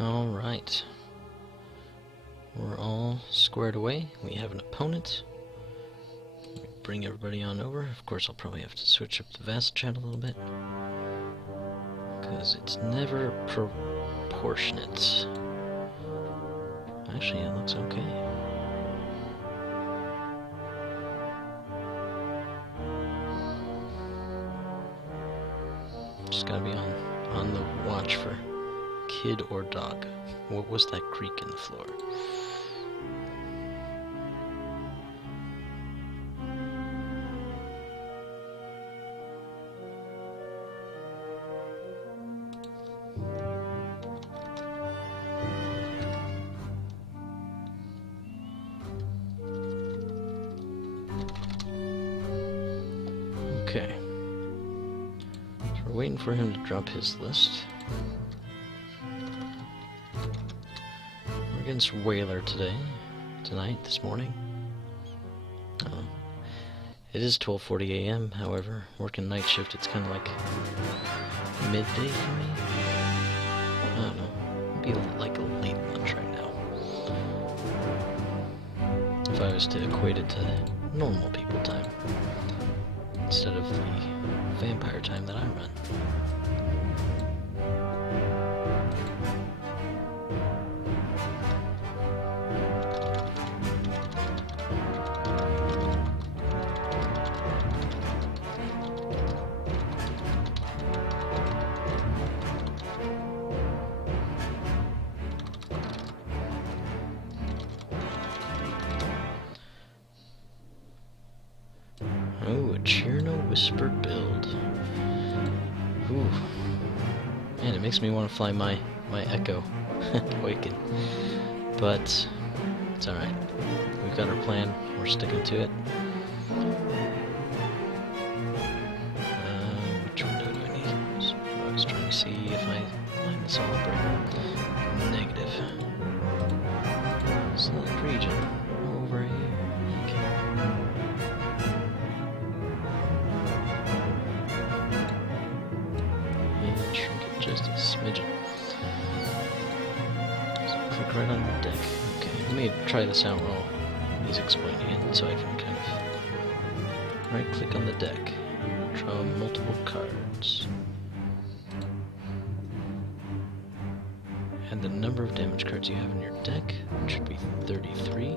Alright. We're all squared away. We have an opponent. Bring everybody on over. Of course, I'll probably have to switch up the VAST chat a little bit, because it's never proportionate. Actually, it looks okay. Just gotta be on the watch for kid or dog. What was that creak in the floor? Okay. So we're waiting for him to drop his list. We're against Whaler tonight, this morning. It is 12:40 a.m. However, working night shift, it's kind of like midday for me. I don't know. It'd be like a late lunch right now. If I was to equate it to normal people time, instead of the vampire time that I run. Oh, a Chiraneau Whisper build. Ooh. Man, it makes me want to fly my Echo Awaken. But it's alright. We've got our plan. We're sticking to it. Which window do I need? So I was trying to see if I line this all up right. Negative. Select region. Over here. Okay. Shrink it just a smidgen. So click right on the deck. Okay, let me try this out while he's explaining it, so I can kind of right click on the deck. Draw multiple cards. And the number of damage cards you have in your deck, which should be 33.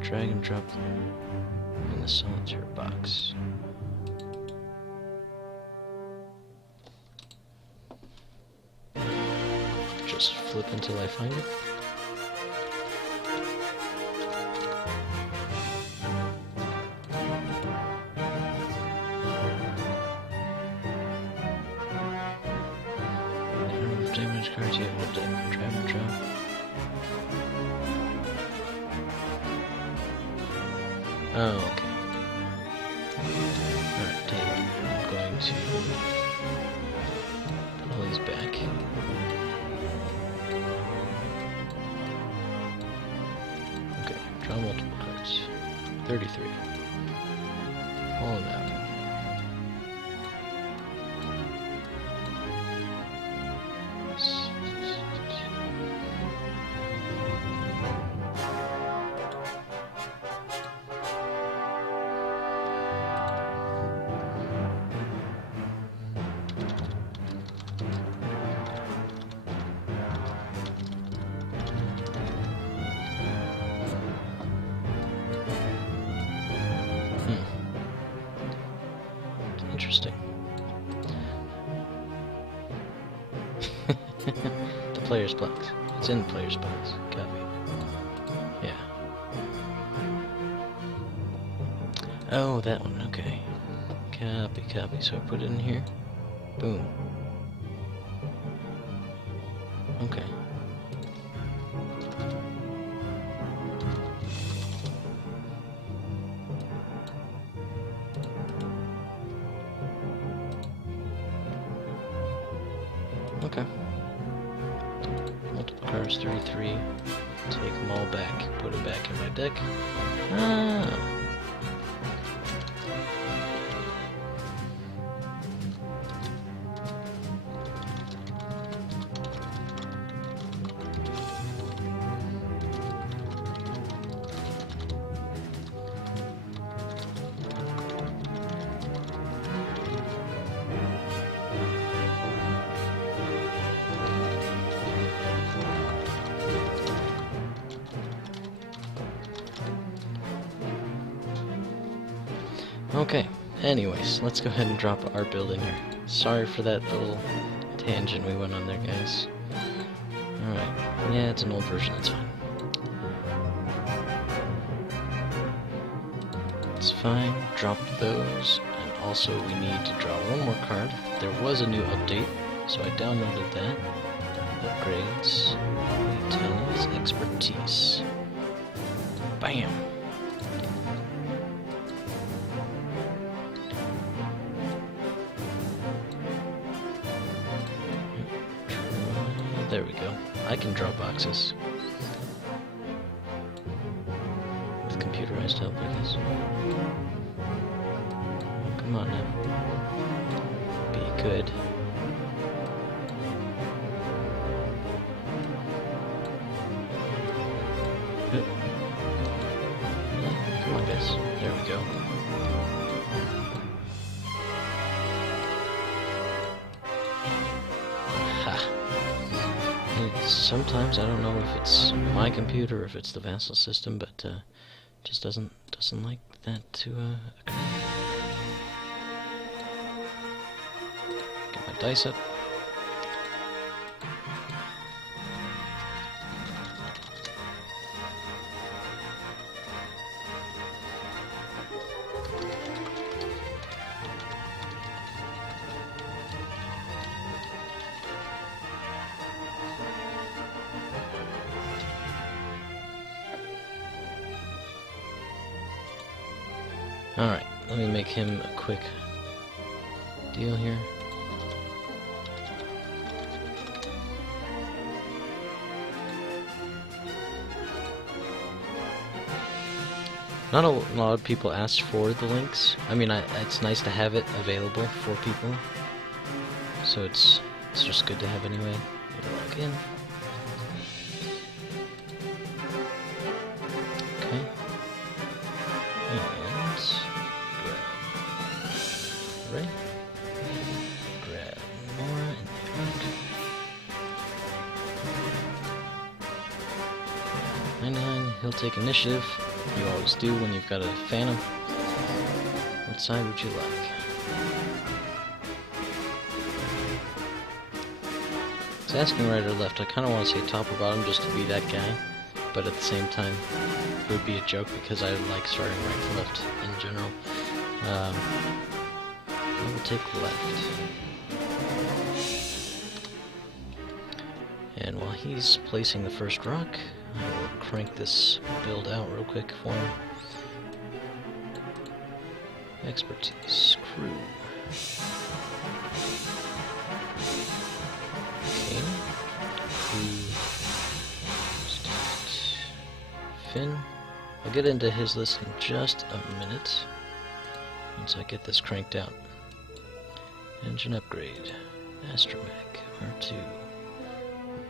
Drag and drop them in the solitaire box. Just flip until I find it. Number of damage cards you have in your deck. Drag and drop. Oh, okay. Alright, tell you what, I'm going to put all these back. Okay, draw multiple cards. 33. All of that. Interesting. The player's box. It's in the player's box. Copy. Yeah. Oh, that one. Okay. Copy, copy. So I put it in here. Boom. Okay. Okay. Multiple cars, 33. Take them all back. Put them back in my deck. Ah. Okay, anyways, let's go ahead and drop our build in here. Sorry for that little tangent we went on there, guys. Alright, yeah, it's an old version, that's fine. It's fine, drop those, and also we need to draw one more card. There was a new update, so I downloaded that. Upgrades, talents, expertise. Bam! There we go. I can draw boxes. With computerized help, I guess. Come on now. Be good. Come on, guys. There we go. Sometimes I don't know if it's my computer or if it's the Vassal system, but just doesn't like that to occur. Get my dice up. Alright, let me make him a quick deal here. Not a lot of people asked for the links. I mean, it's nice to have it available for people. So it's just good to have anyway. Log in. Okay. And grab Ray. Grab Norra in there. 99, he'll take initiative. You always do when you've got a Phantom. What side would you like? It's asking right or left. I kind of want to say top or bottom just to be that guy. But at the same time, it would be a joke because I like starting right to left in general. I will take left. And while he's placing the first rock, I will crank this build out real quick for him. Expertise, crew. Kanan, crew, stat, Finn. I'll get into his list in just a minute once I get this cranked out. Engine upgrade, Astromech, R2,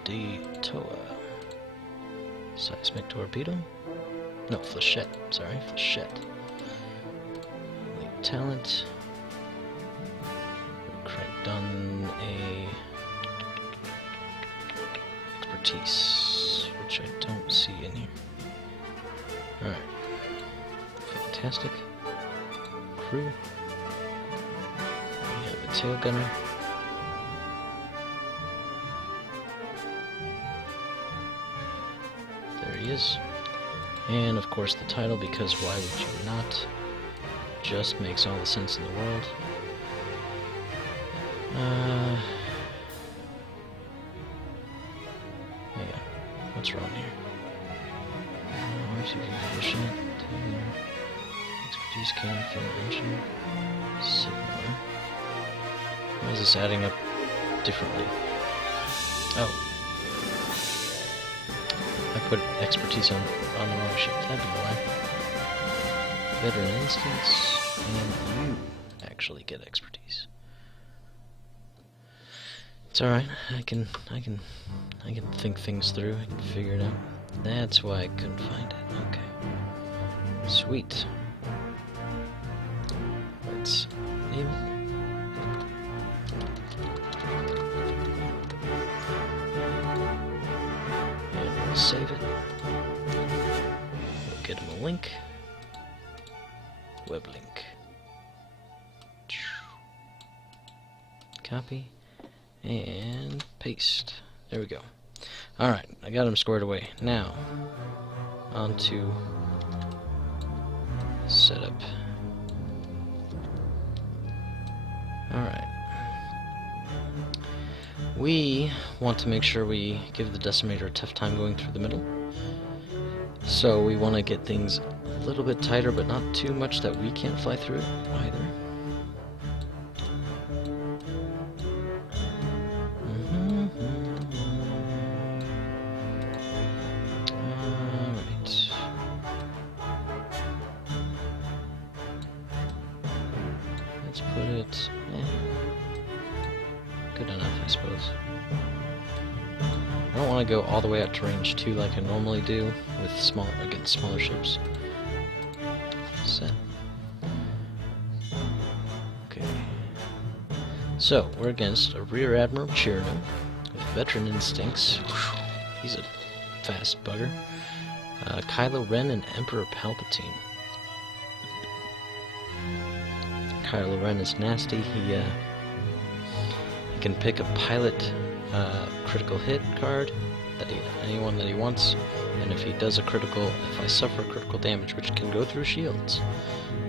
D-Toa. Seismic torpedo? No, flechette. Sorry, flechette. Elite talent. Cranked on a expertise, which I don't see in here. Alright. Fantastic. Crew. We have a tail gunner. Is. And of course the title, because why would you not? Just makes all the sense in the world. Hang on. What's wrong here? Expertise, Kanan, Finn, Engineer, Sigma. Why is this adding up differently? Oh. I put expertise on the wrong ship. That'd be why. Veteran Instants, and you actually get expertise. It's alright. I can think things through. I can figure it out. That's why I couldn't find it. Okay. Sweet. Let's name it. And we'll save it. We'll get him a link. Web link. Copy. And paste. There we go. Alright, I got him squared away. Now, on to setup. Alright. We want to make sure we give the decimator a tough time going through the middle. So we want to get things a little bit tighter, but not too much that we can't fly through it either. Put it, good enough, I suppose. I don't want to go all the way out to range 2 like I normally do with against smaller ships. Set. Okay. So, we're against a Rear Admiral Chiraneau with Veteran Instincts. Whew, he's a fast bugger. Kylo Ren and Emperor Palpatine. Kylo Ren is nasty. He can pick a pilot critical hit card, anyone that he wants, and if he does if I suffer critical damage, which can go through shields,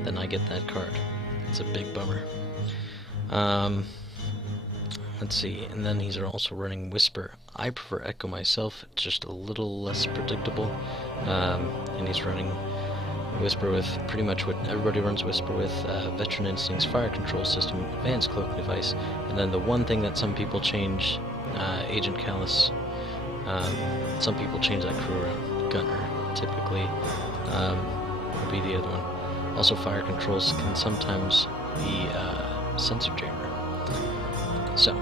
then I get that card. It's a big bummer. Let's see, and then he's also running Whisper. I prefer Echo myself. It's just a little less predictable, and he's running Whisper with pretty much what everybody runs Whisper with, Veteran Instincts, Fire Control System, Advanced Cloaking Device, and then the one thing that some people change, Agent Kallus. Some people change that crew around. Gunner, typically, would be the other one. Also, Fire Controls can sometimes be Sensor Jammer. So.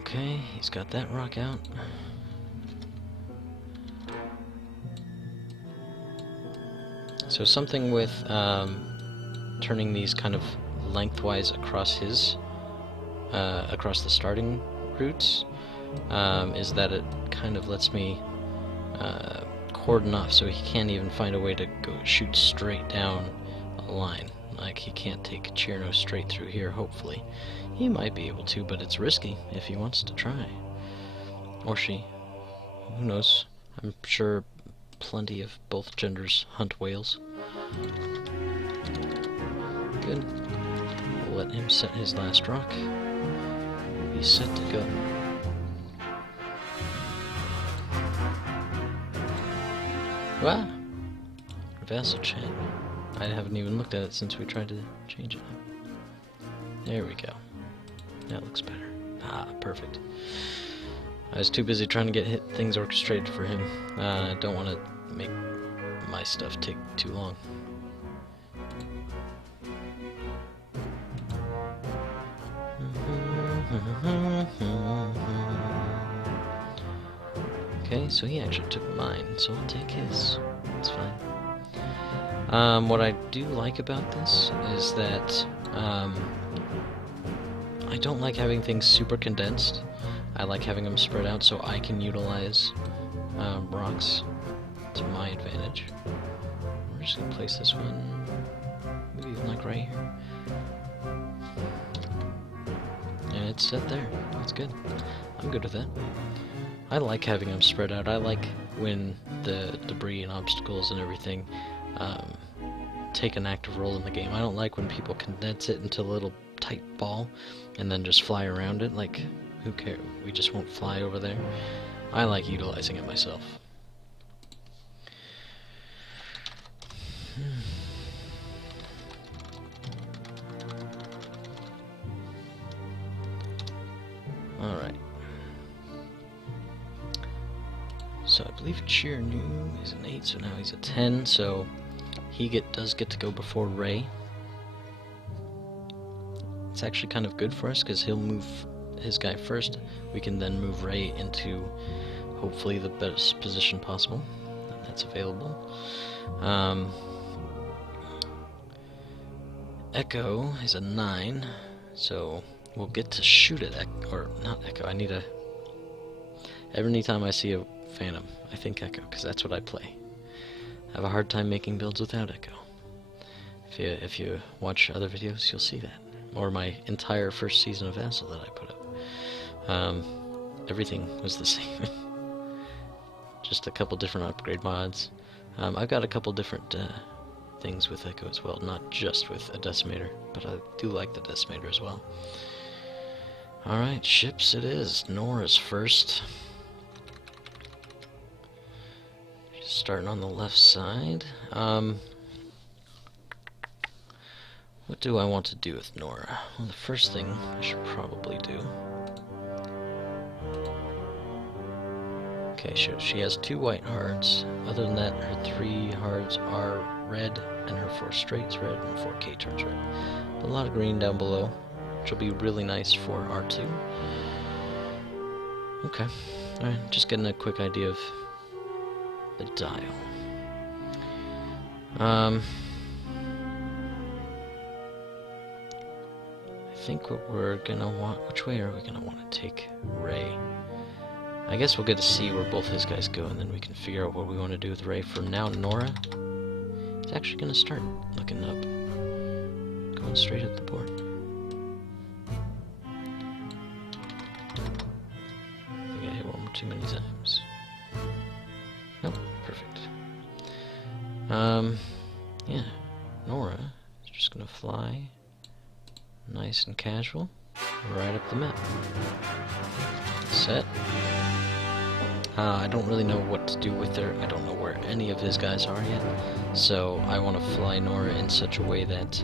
Okay, he's got that rock out. So something with turning these kind of lengthwise across across the starting routes is that it kind of lets me cordon off, so he can't even find a way to go shoot straight down a line. Like, he can't take Chiraneau straight through here, hopefully. He might be able to, but it's risky if he wants to try. Or she. Who knows? I'm sure plenty of both genders hunt whales. Good. We'll let him set his last rock. We'll be set to go. Wow! Vassal chat. I haven't even looked at it since we tried to change it. There we go. That looks better. Ah, perfect. I was too busy trying to get things orchestrated for him. I don't want to make my stuff take too long. Okay, so he actually took mine, so I'll take his. It's fine. What I do like about this is that I don't like having things super condensed. I like having them spread out so I can utilize rocks to my advantage. We're just gonna place this one, maybe even like right here. And it's set there. That's good. I'm good with that. I like having them spread out. I like when the debris and obstacles and everything take an active role in the game. I don't like when people condense it into a little tight ball and then just fly around it. Like, who cares? We just won't fly over there. I like utilizing it myself. believe Chiraneau is an 8, so now he's a 10, so he does get to go before Rey. It's actually kind of good for us, because he'll move his guy first. We can then move Rey into hopefully the best position possible that's available. Echo is a 9, so we'll get to shoot at Echo, or not Echo, every time I see a Phantom, I think Echo, because that's what I play. I have a hard time making builds without Echo. If you watch other videos, you'll see that. Or my entire first season of Vassal that I put up. Everything was the same. Just a couple different upgrade mods. I've got a couple different things with Echo as well, not just with a Decimator, but I do like the Decimator as well. Alright, ships it is. Norra's first. She's starting on the left side. What do I want to do with Norra? Well, the first thing I should probably do... Okay, she has 2 white hearts. Other than that, her 3 hearts are red, and her 4 straights red, and 4 K-turns red. A lot of green down below, which will be really nice for R2. Okay, alright, just getting a quick idea of the dial. I think what we're gonna want... Which way are we gonna want to take Rey? I guess we'll get to see where both his guys go, and then we can figure out what we want to do with Rey. For now, Norra is actually gonna start looking up. Going straight at the board. I think I hit one too many times. Nope, perfect. Yeah, Norra is just gonna fly nice and casual right up the map. Set. I don't really know what to do with her. I don't know where any of his guys are yet. So I want to fly Norra in such a way that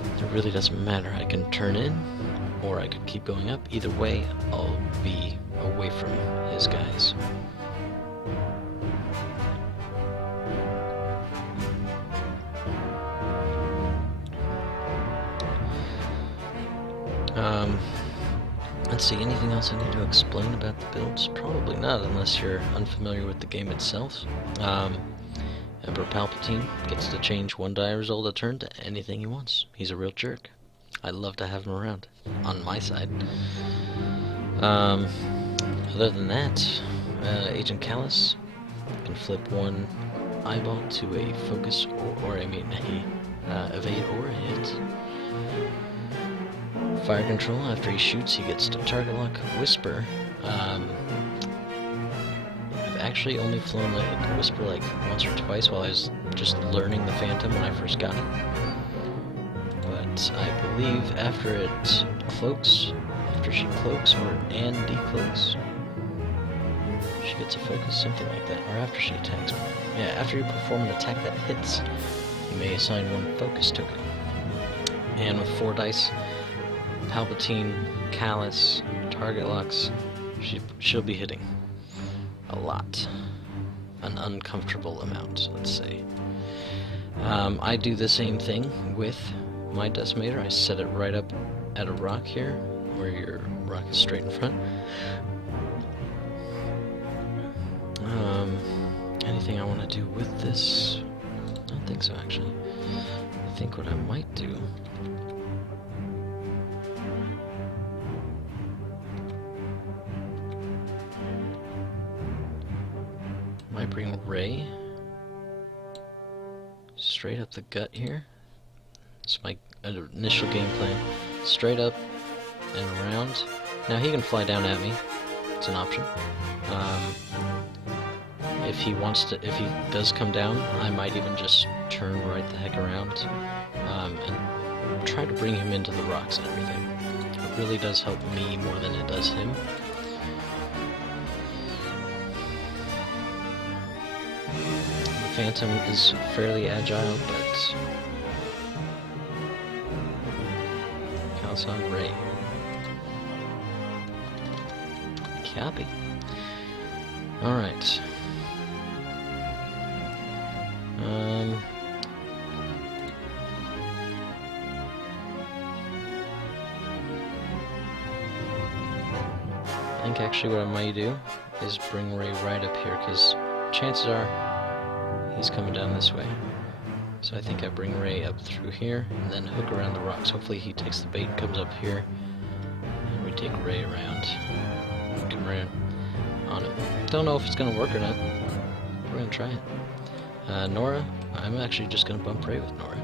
it really doesn't matter. I can turn in, or I could keep going up. Either way, I'll be away from his guys. Let's see, anything else I need to explain about the builds? Probably not, unless you're unfamiliar with the game itself. Emperor Palpatine gets to change 1 die result a turn to anything he wants. He's a real jerk. I'd love to have him around, on my side. Other than that, Agent Kallus can flip 1 eyeball to a focus, or a evade or a hit. Fire control, after he shoots, he gets to target lock. Whisper. I've actually only flown like Whisper like once or twice while I was just learning the Phantom when I first got it. But I believe after it cloaks, after she cloaks and decloaks, she gets a focus, something like that. Or after she attacks. Yeah, after you perform an attack that hits, you may assign 1 focus token. And with 4 dice, Palpatine, Kallus, target locks, she'll be hitting a lot. An uncomfortable amount, let's say. I do the same thing with my Decimator. I set it right up at a rock here, where your rock is straight in front. Anything I want to do with this? I don't think so, actually. I think what I might do... might bring Rey straight up the gut here. It's my initial game plan. Straight up and around. Now he can fly down at me. It's an option. If he wants to, if he does come down, I might even just turn right the heck around and try to bring him into the rocks and everything. It really does help me more than it does him. The Phantom is fairly agile, but counts on Rey. Copy. Alright. I think actually what I might do is bring Ray right up here, because chances are he's coming down this way. So I think I bring Ray up through here, and then hook around the rocks. Hopefully he takes the bait and comes up here, and we take Ray around. Come around on him. Don't know if it's going to work or not. We're going to try it. Norra, I'm actually just going to bump Ray with Norra.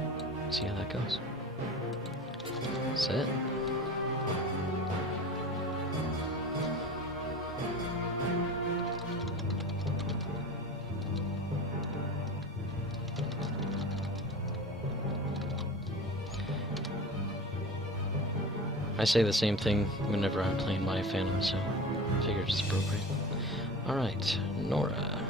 See how that goes. Set. I say the same thing whenever I'm playing my Phantom, so I figured it's appropriate. Alright, Norra.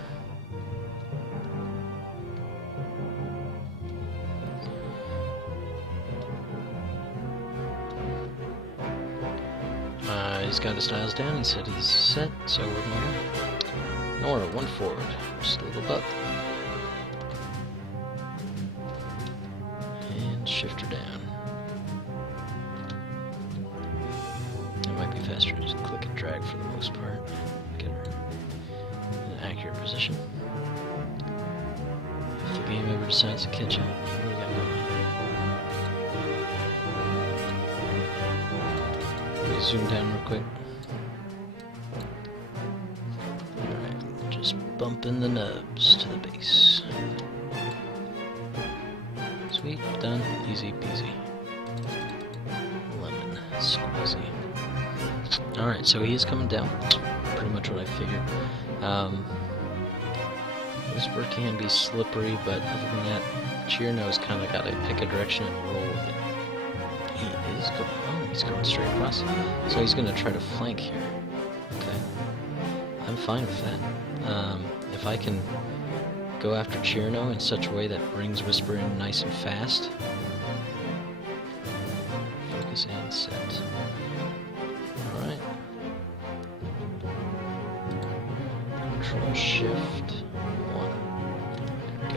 He's got his dials down, he said he's set, so we're gonna go. Norra, one forward, just a little butt. And shift her down. Faster, just click and drag for the most part. Get her in an accurate position. If the game ever decides to catch up, what do we got going on? Let me zoom down real quick. Alright, just bumping the nubs to the base. Sweet, done, easy peasy. Lemon squeezy. Alright, so he is coming down. Pretty much what I figured. Whisper can be slippery, but other than that, Chiraneau's kind of got to pick a direction and roll with it. He is going. Oh, he's going straight across. So he's going to try to flank here. Okay. I'm fine with that. If I can go after Chiraneau in such a way that brings Whisper in nice and fast. Focus and set. Alright. Control Shift 1. There we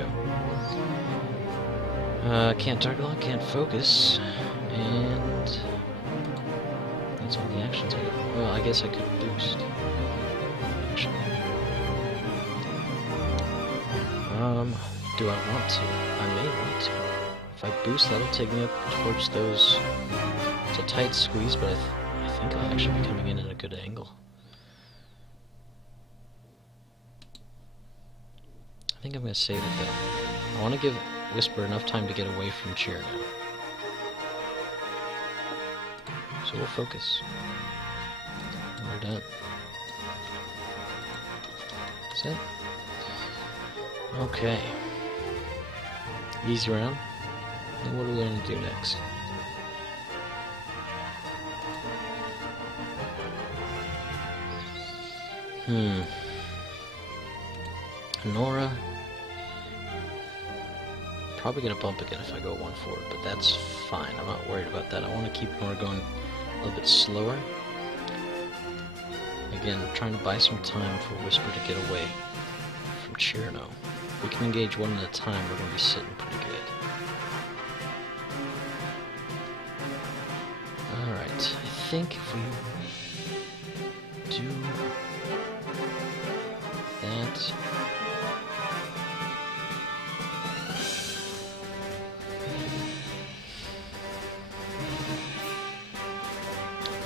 go. Can't target lock, can't focus. And that's all the actions I got. Well, I guess I could boost. Actually. Do I want to? I may want to. If I boost, that'll take me up towards those. It's a tight squeeze, but I think I'll actually be coming in at a good angle. I think I'm going to save it though. I want to give Whisper enough time to get away from Chiraneau. So we'll focus. And we're done. Set. Okay. Easy round. And what are we going to do next? Norra. Probably going to bump again if I go one forward, but that's fine. I'm not worried about that. I want to keep Norra going a little bit slower. Again, trying to buy some time for Whisper to get away from Chiraneau. If we can engage one at a time, we're going to be sitting pretty good. Alright, I think if we do that...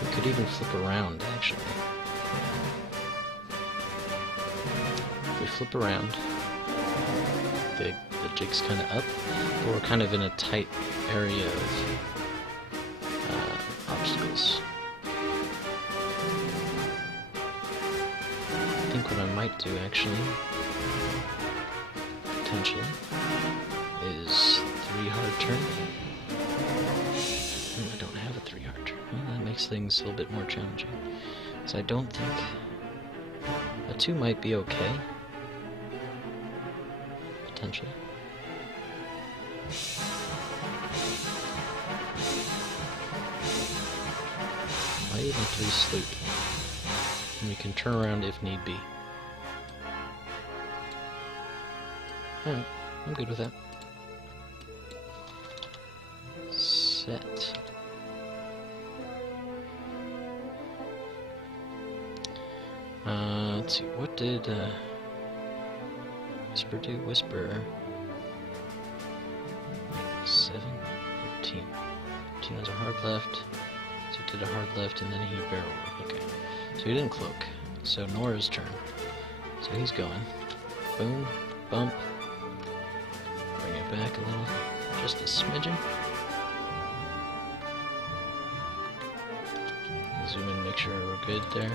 we could even flip around, actually. If we flip around, the jig's kind of up, but we're kind of in a tight area of obstacles. I think what I might do, actually, potentially, is 3 hard turn. I don't have a 3 hard turn. Well, that makes things a little bit more challenging. So I don't think a 2 might be okay. Potentially. Might even 3 sloop. And we can turn around if need be. Alright. I'm good with that. Set. Let's see, what did Whisper do? Whisper 7, 13. 13 was a hard left, so he did a hard left and then he barreled. Okay, so he didn't cloak. So Norra's turn. So he's going. Boom, bump. Bring it back a little, just a smidgen. Zoom in, make sure we're good there.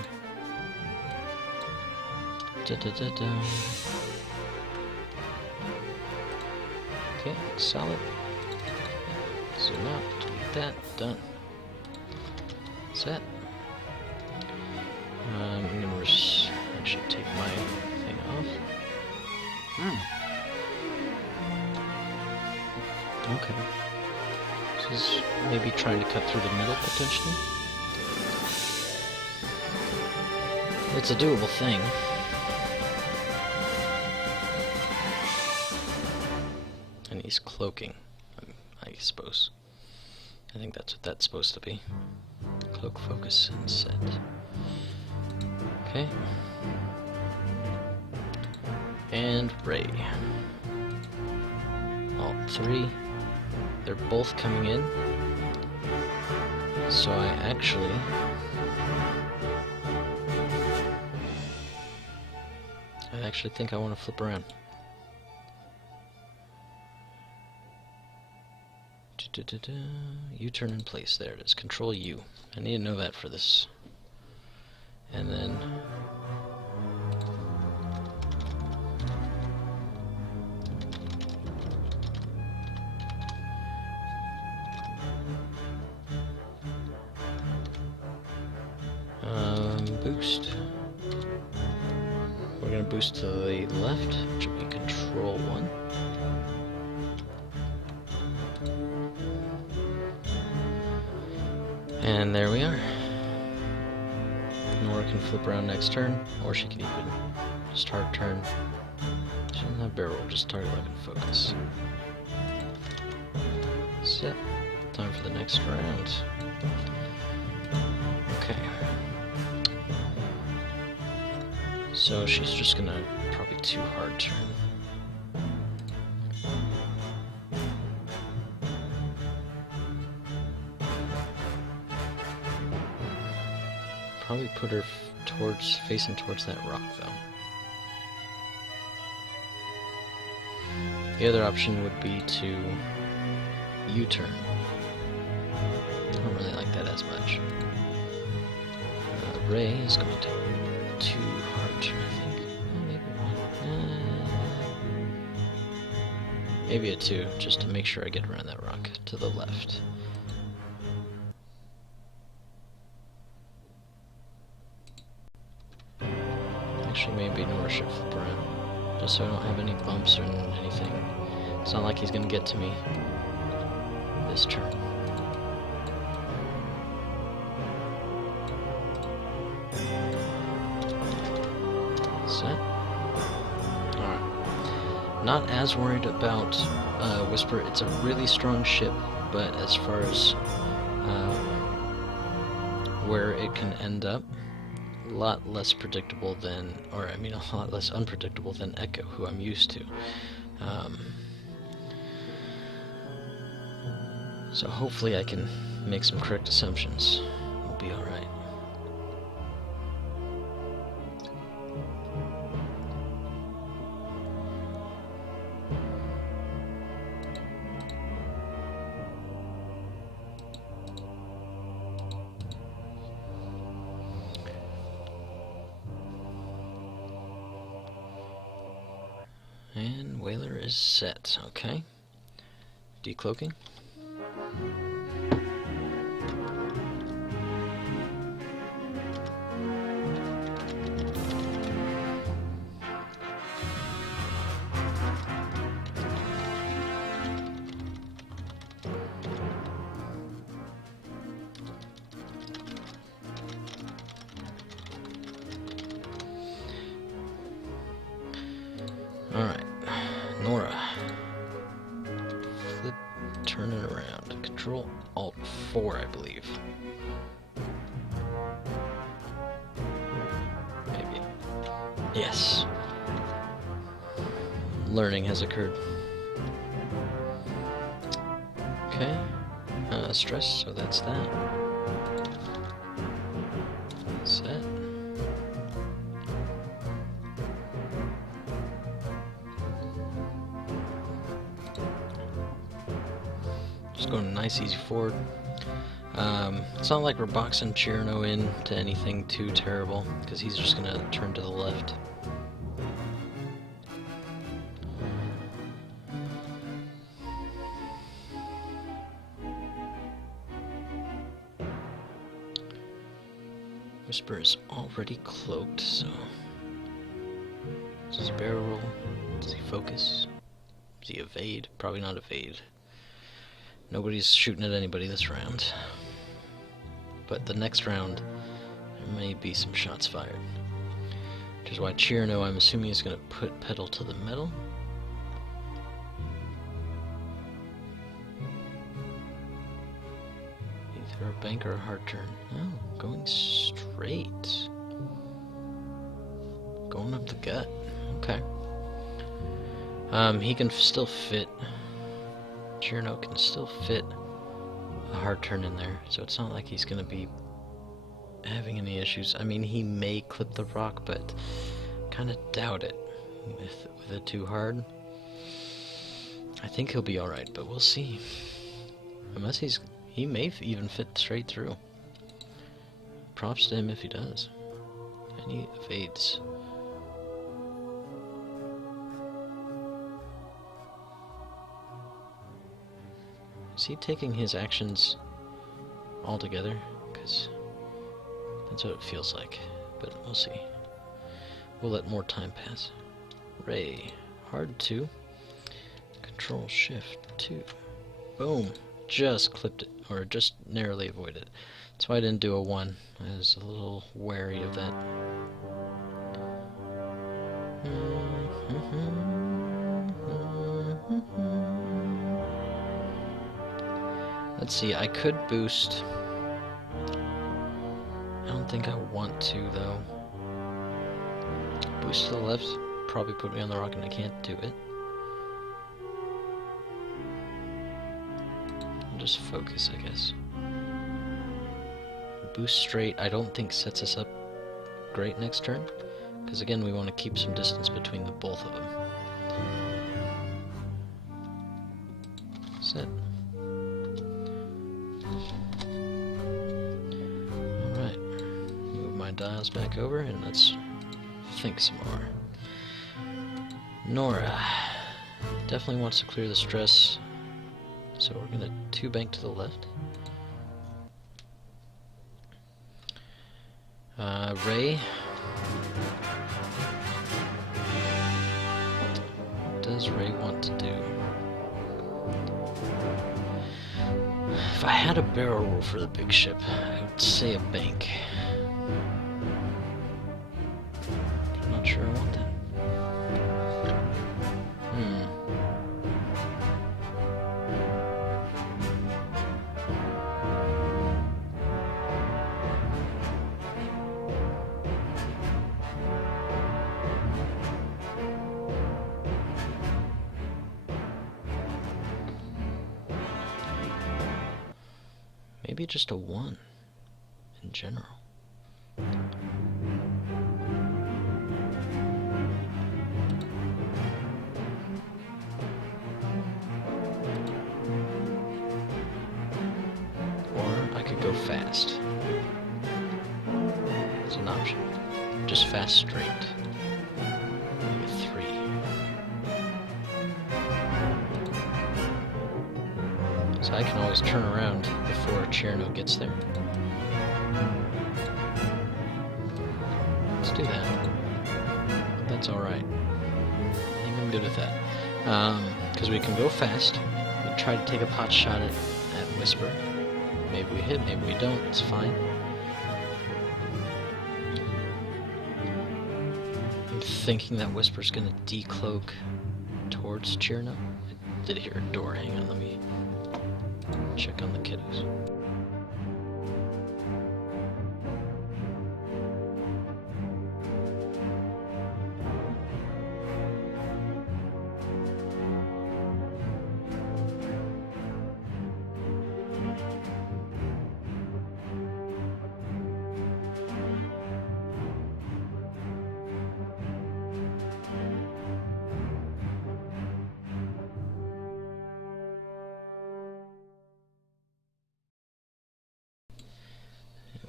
Da-da-da-da. Okay, solid. Zoom out, delete that, done. Set. I'm gonna actually take my thing off. Okay. This is maybe trying to cut through the middle potentially. It's a doable thing. And he's cloaking, I suppose. I think that's what that's supposed to be. Cloak, focus, and set. Okay. And Ray. All three. They're both coming in. So I actually... think I want to flip around. U-turn in place. There it is. Control U. I need to know that for this. And then... boost. We're going to boost to the left, which will be Control 1. And there we are. Norra can flip around next turn, or she can even just hard turn. She doesn't have barrel, just target lock and focus. Set. Time for the next round. Okay. So she's just gonna probably too hard turn. Probably put her facing towards that rock though. The other option would be to U-turn. I don't really like that as much. Ray is going to too hard turn, I think. Maybe one. Maybe a 2, just to make sure I get around that rock to the left. Actually, maybe Norra should flip around, just so I don't have any bumps or anything. It's not like he's gonna get to me this turn. Set. Alright. Not as worried about Whisper. It's a really strong ship, but as far as where it can end up, a lot less predictable than, or I mean a lot less unpredictable than Echo, who I'm used to. So hopefully I can make some correct assumptions. We'll be alright. And Whaler is set, okay. Decloaking. Alright, Norra. flip, turn it around. Control Alt 4, I believe. Maybe. Yes. Learning has occurred. Okay. Stress, so that's that. Set. Just going nice, easy forward. It's not like we're boxing Chiraneau in to anything too terrible, because he's just gonna turn to the left. Whisper is already cloaked, so... Does he barrel roll? Does he focus? Does he evade? Probably not evade. Nobody's shooting at anybody this round. But the next round, there may be some shots fired. Which is why Chiraneau, I'm assuming, is going to put pedal to the metal. Either a bank or a hard turn. Oh, going straight. Going up the gut. Okay. He can still fit... Chiraneau can still fit a hard turn in there, so it's not like he's going to be having any issues. I mean, he may clip the rock, but kind of doubt it with it too hard. I think he'll be alright, but we'll see. Unless he may even fit straight through. Props to him if he does. And he evades. Is he taking his actions all together? Because that's what it feels like. But we'll see. We'll let more time pass. Ray. Hard 2. Control Shift 2. Boom. Just clipped it. Or just narrowly avoided it. That's why I didn't do a 1. I was a little wary of that. Let's see, I could boost. I don't think I want to, though. Boost to the left, probably put me on the rock and I can't do it. I'll just focus, I guess. Boost straight, I don't think sets us up great next turn. Because again, we want to keep some distance between the both of them. Set. Dials back over and let's think some more. Norra definitely wants to clear the stress, so we're gonna 2 bank to the left. Ray, what does Ray want to do? If I had a barrel roll for the big ship, I would say a bank. Sure I want that. Maybe just a 1 in general. Go fast. It's an option. Just fast straight. Maybe a 3. So I can always turn around before Chiraneau gets there. Let's do that. That's alright. I think I'm good with that. Because we can go fast. We try to take a pot shot at Whisper. Maybe we hit, maybe we don't, it's fine. I'm thinking that Whisper's gonna decloak towards Chiraneau. did hear a door. Hang on, let me check on the kiddos.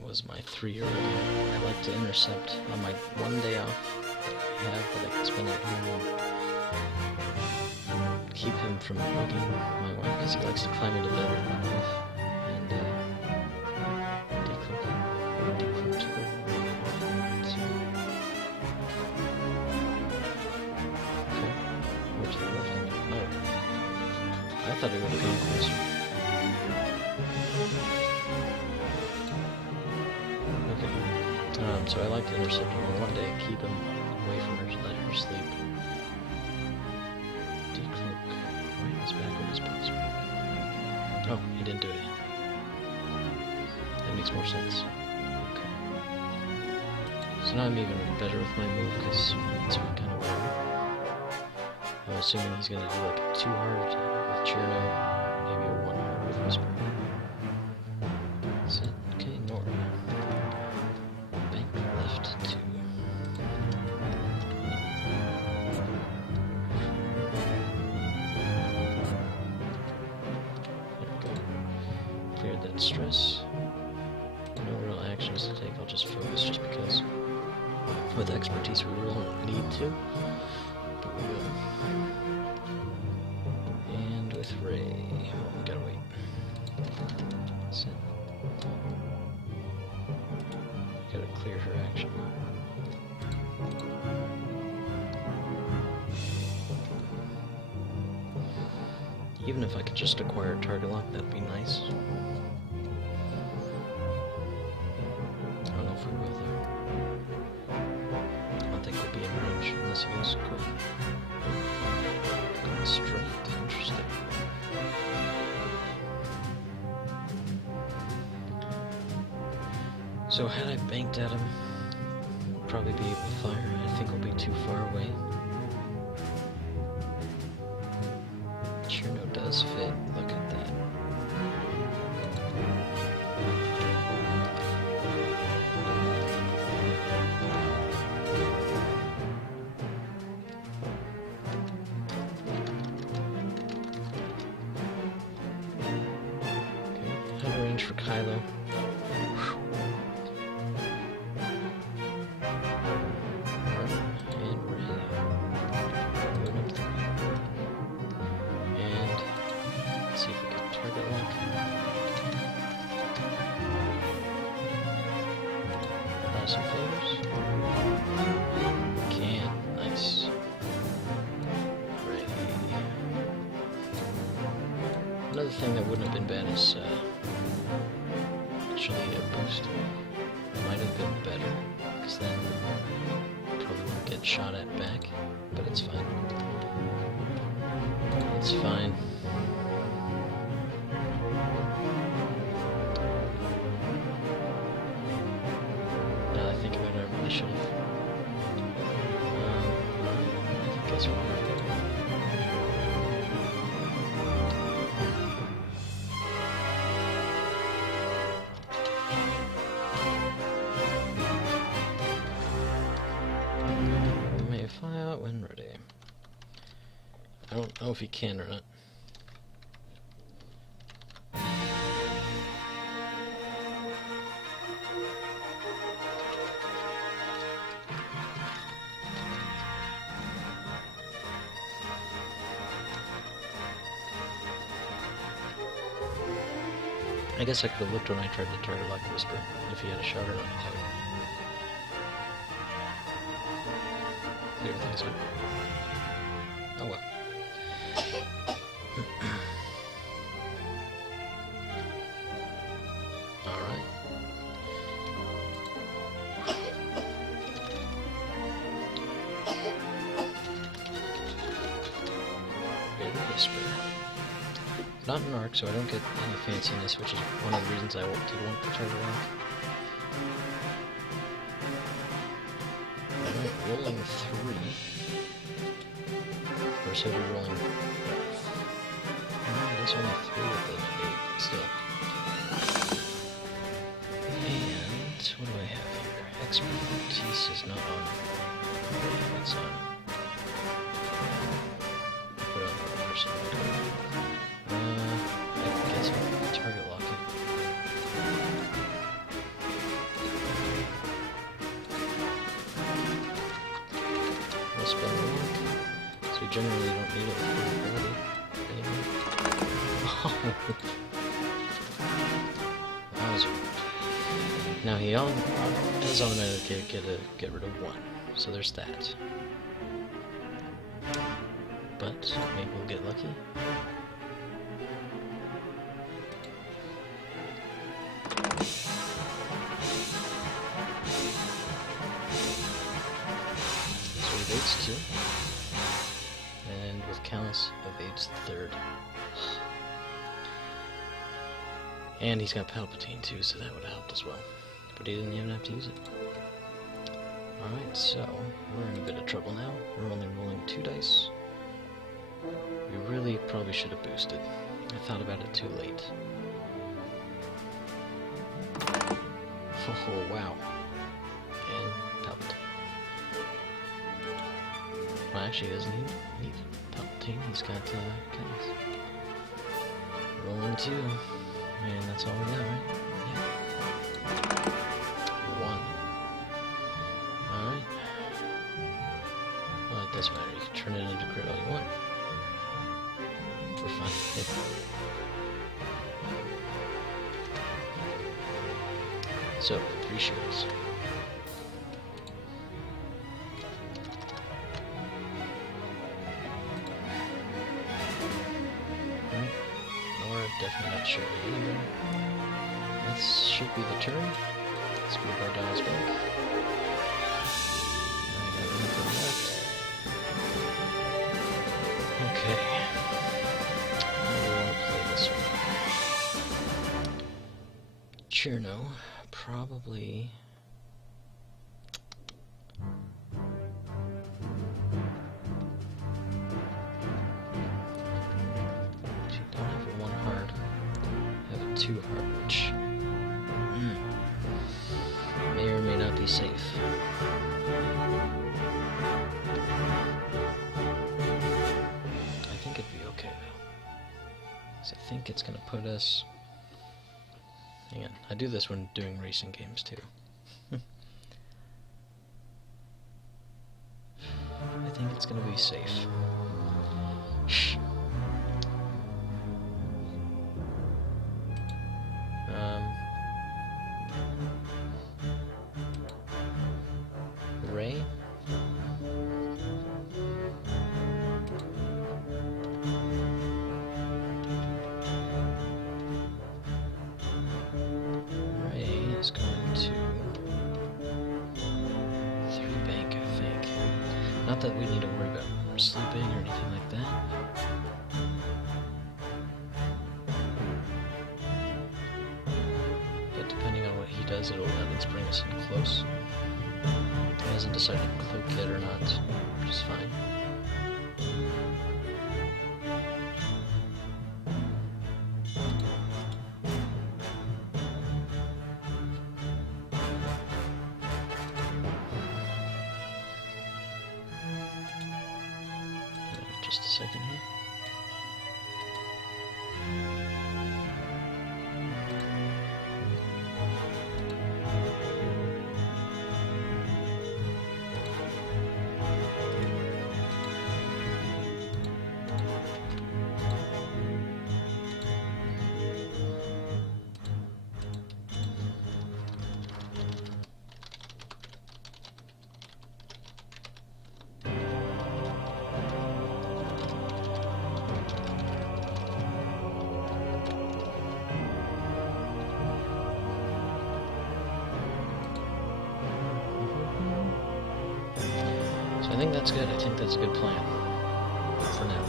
Was my 3-year-old. I like to intercept on my one day off I have that I can spend at home and keep him from bugging my wife because he likes to climb into bed with my wife and decloak to her. So, okay, where's the left hand? Oh, I thought he would have gone closer. So I like to intercept her one day, keep him away from her, let her sleep. Decloak right as backward as possible. Oh, he didn't do it yet. That makes more sense. Okay. So now I'm even better with my move because it's been kind of weird. I'm assuming he's going to do like a 2-hard with Chiraneau, maybe a 1-hard with Whisper. That's it. Okay, Norra. Left 2. There we go. Cleared that stress. No real actions to take, I'll just focus just because with expertise we won't need to, but we will. And with Ray, we gotta wait. That's it. Gotta clear her action. Even if I could just acquire target lock, that'd be nice. I don't know if we will though. I don't think we'll be in range unless he goes quick. Going straight, interesting. So had I banked at him, we'd probably be able to fire. I think we'll be too far away. Chiraneau does fit. Look at that. Okay, out of range for Kylo. Some favors. Can. Nice. Ready. Another thing that wouldn't have been bad is actually a boost. Might have been better, because then probably won't get shot at back, but it's fine. It's fine. I should have. I guess we'll may fly out when ready. I don't know if he can or not. I guess I could have looked when I tried to target lock Whisper, if he had a shot or not. Clear things up. Oh well. Alright. Whisper. not an arc, so I don't get any fanciness, which is one of the reasons I did want the target lock. Alright, rolling 3. Of course, he'll be rolling... There's only 3 of those 8, but still. And what do I have here? Expertise is not on. It's on. Put on the person. I guess I'll target lock it. We'll spell the lock. So we generally don't need it for ability. That was rude. Now he does automatically get rid of 1, so there's that. But maybe we'll get lucky. So he evades 2, and with Kallus evades 3rd. And he's got Palpatine too, so that would have helped as well. But he didn't even have to use it. Alright, so we're in a bit of trouble now. We're only rolling 2 dice. We really probably should have boosted. I thought about it too late. Oh, wow. And Palpatine. Well, actually, he doesn't need Palpatine. He's got Kallus. Rolling 2. And that's all we got, right? Yeah. 1. Alright. Well, it doesn't matter. You can turn it into crit all you want. For fun. So, 3 shields. Alright. Norra definitely not shielded either. This should be the turn. Let's move our dials back. I got nothing left. Okay. How do we want to play this one? Chiraneau, probably... Don't have a 1 hard. I have a 2 hard, which... may or may not be safe. I think it'd be okay though. So I think it's gonna put us... Hang on, I do this when doing racing games too. I think it's gonna be safe. Ray? Ray is going to 3 bank, I think. Not that we need to worry about sleeping or anything like that. But depending on what he does, it'll at least bring us in close. He hasn't decided to cloak yet or not, which is fine. Just a second here. So I think that's good. I think that's a good plan. For now.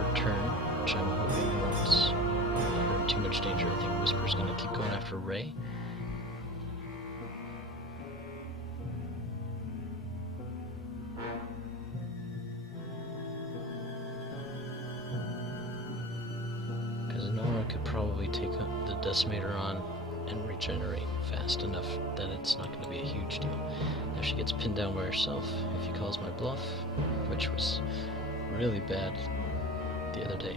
hard turn, which I'm hoping won't are in too much danger. I think Whisper's gonna keep going after Rey. Because Norra could probably take the Decimator on and regenerate fast enough that it's not going to be a huge deal. If she gets pinned down by herself, if he calls my bluff, which was really bad the other day.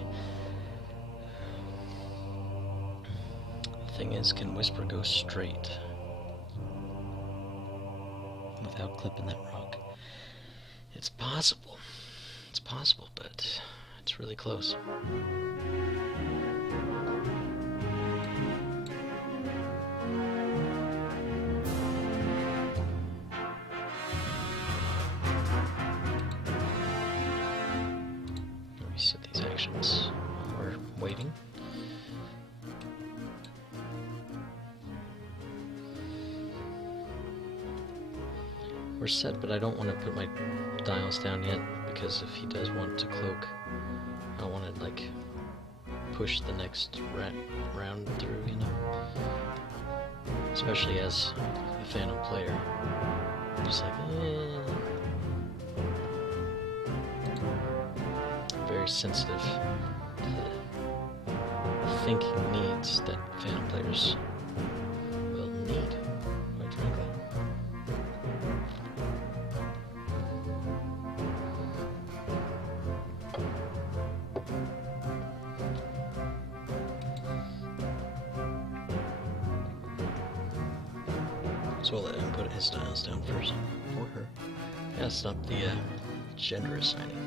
The thing is, can Whisper go straight without clipping that rock? It's possible. It's possible, but it's really close. Reset these actions while we're waiting. We're set, but I don't want to put my dials down yet, because if he does want to cloak, I don't want to, like, push the next round through, you know? Especially as a Phantom player. I'm just like, very sensitive to the thinking needs that Phantom players will need, quite frankly. So I'll let him put his dials down first for her. Yeah, stop the gender assigning.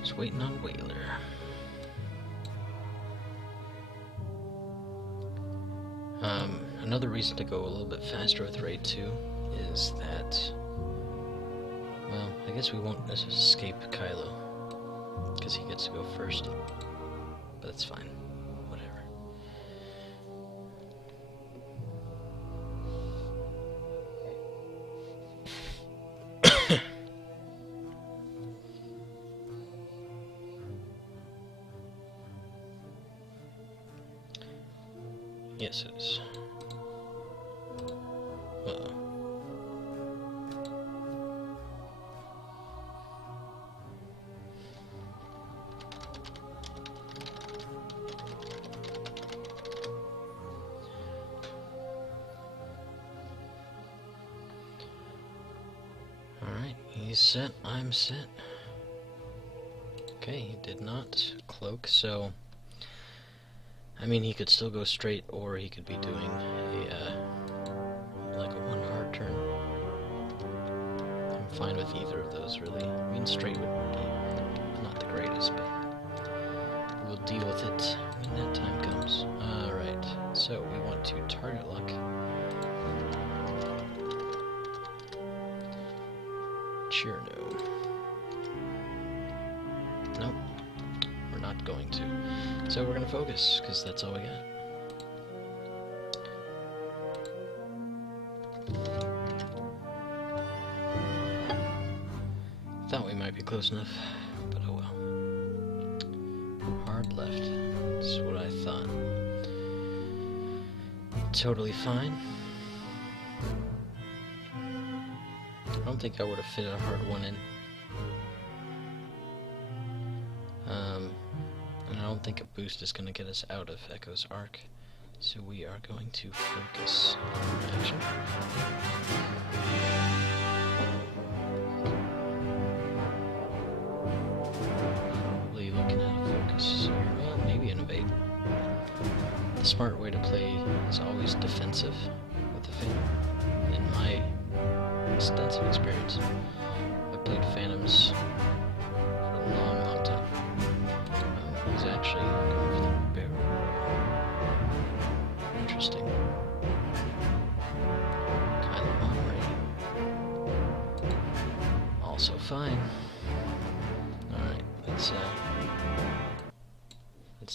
Just waiting on Whaler. Another reason to go a little bit faster with Raid 2 is that, well, I guess we won't escape Kylo, because he gets to go first, but it's fine. Yes, it is. Uh-oh. Alright, he's set, I'm set. Okay, he did not cloak, so I mean, he could still go straight, or he could be doing a like a one hard turn. I'm fine with either of those, really. I mean, straight would be not the greatest, but we'll deal with it when that time comes. Alright, so we want to target lock Chiraneau. Nope, we're not going to. So we're gonna focus, because that's all we got. Thought we might be close enough, but oh well. Hard left, that's what I thought. Totally fine. I don't think I would have fit a hard one in. And I don't think a boost is going to get us out of Echo's arc, so we are going to focus on action. Probably looking at a focus here. Well, maybe an evade. The smart way to play is always defensive with the Phantom, in my extensive experience. I've played Phantoms for a long, long time. fine. Alright, let's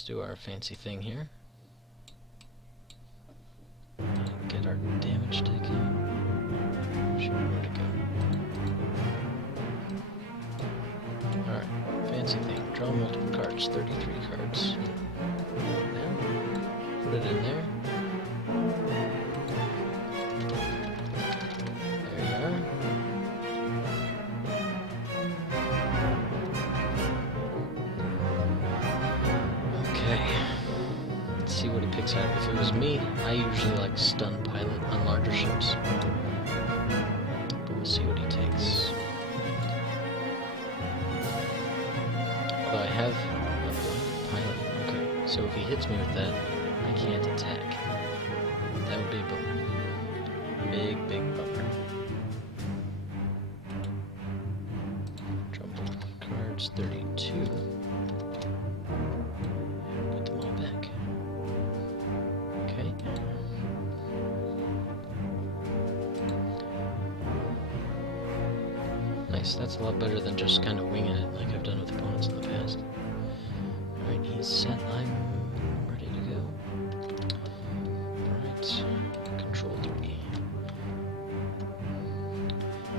do our fancy thing here. Get our damage taken. Where to go? Alright, fancy thing. Draw multiple cards, 33 cards. Then, put it in there. There you are. Okay. Let's see what he picks out. If it was me, I usually like stun pilot on larger ships. But we'll see what he takes. Although I have a pilot. Okay, so if he hits me with that, I can't attack. That would be a bummer. Big, big bummer. Jumble cards 32. Put them all back. Okay. Nice, that's a lot better than just kind of winging it like I've done with opponents in the past. Alright, he's set. I'm ready to go. Alright, control 3.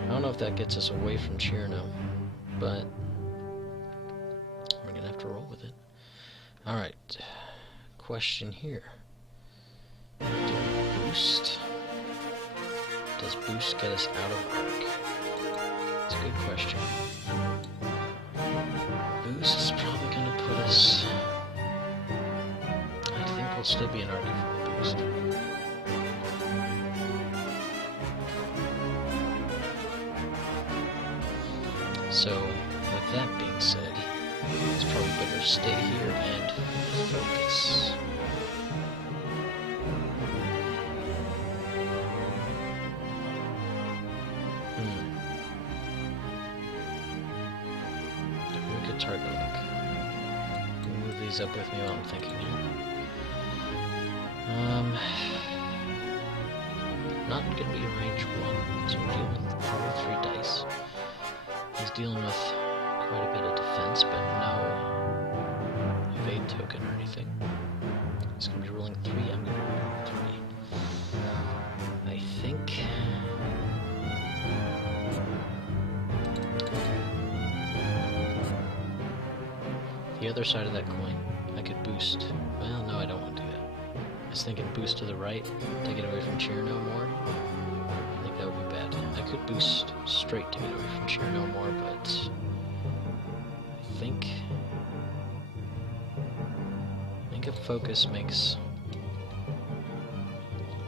I don't know if that gets us away from Chiraneau, but we're gonna have to roll with it. Alright, question here. Do we boost? Does boost get us out of arc? It's a good question. Boost is probably gonna put us... I think we'll still be in arc if we boost. So, with that being said, it's probably better to stay here and focus. We could target lock. Move these up with me while I'm thinking here. Not gonna be in range 1, so we're dealing with probably 3 dice. He's dealing with quite a bit of defense, but no evade token or anything. He's going to be rolling 3, I'm going to be rolling 3. I think... the other side of that coin, I could boost. Well, no, I don't want to do that. I was thinking boost to the right to get away from Chiraneau more. I think that would be bad. I could boost straight to get away from Chiraneau more, but I think a focus makes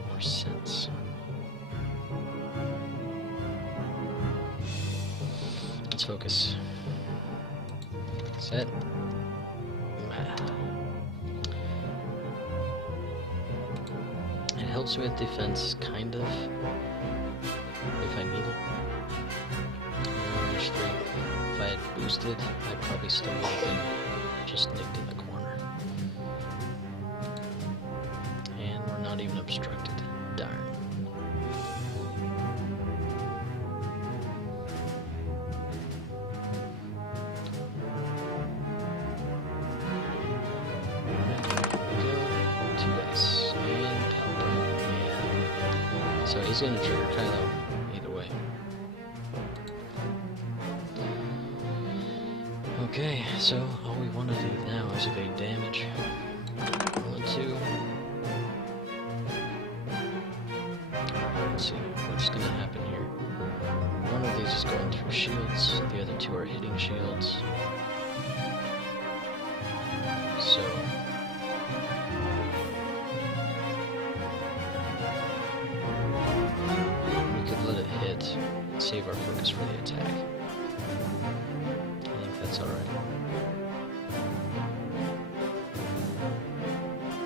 more sense. Let's focus. Set. It helps with defense, kind of, if I need it. Range 3. If I had boosted, I probably still would have been just nicked in the corner. And we're not even obstructed. Darn. So he's going to trigger Kylo either way. Okay, so all we want to do now is evade damage. 1, 2. Let's see what's going to happen here. One of these is going through shields, the other 2 are hitting shields. So... save our focus for the attack. I think that's alright.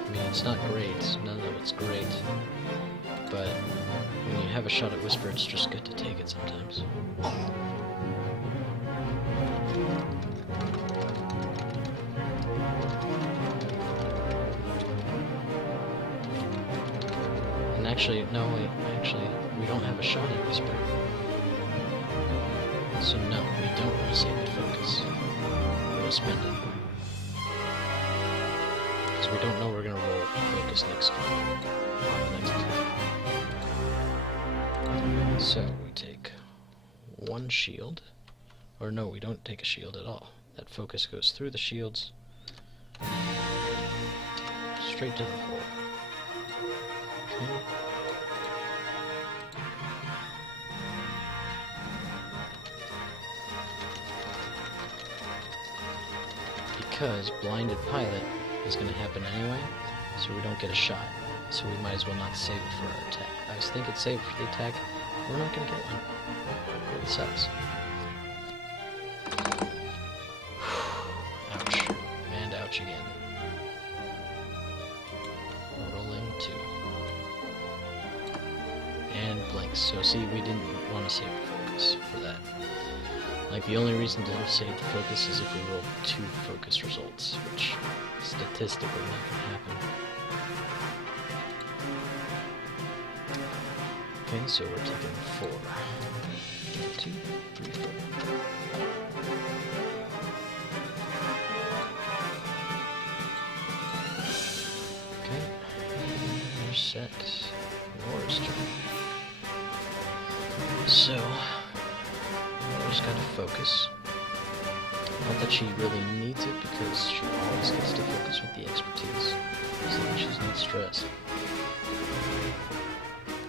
I mean, it's not great, none of it's great, but when you have a shot at Whisper, it's just good to take it sometimes. And actually, no, wait, actually, we don't have a shot at Whisper. So no, we don't want to save it focus. We'll spend it. Because we don't know we're going to roll focus next time. On the next attack. So we take one shield. Or no, we don't take a shield at all. That focus goes through the shields. Straight to the hole. Okay. Because blinded pilot is going to happen anyway, so we don't get a shot. So we might as well not save it for our attack. I was thinking save it for the attack. We're not going to get one. It sucks. Ouch. And ouch again. Rolling 2. And blanks. So see, we didn't want to save the focus for that. Like, the only reason to save the focus is if we roll 2 focus results, which statistically not going to happen. Okay, so we're taking 4. 2, 3, 4. Okay, we're set. Norra's turn. So, Norra's got to focus. Not that she really needs it, because she always gets to focus with the expertise, so that she's not stressed.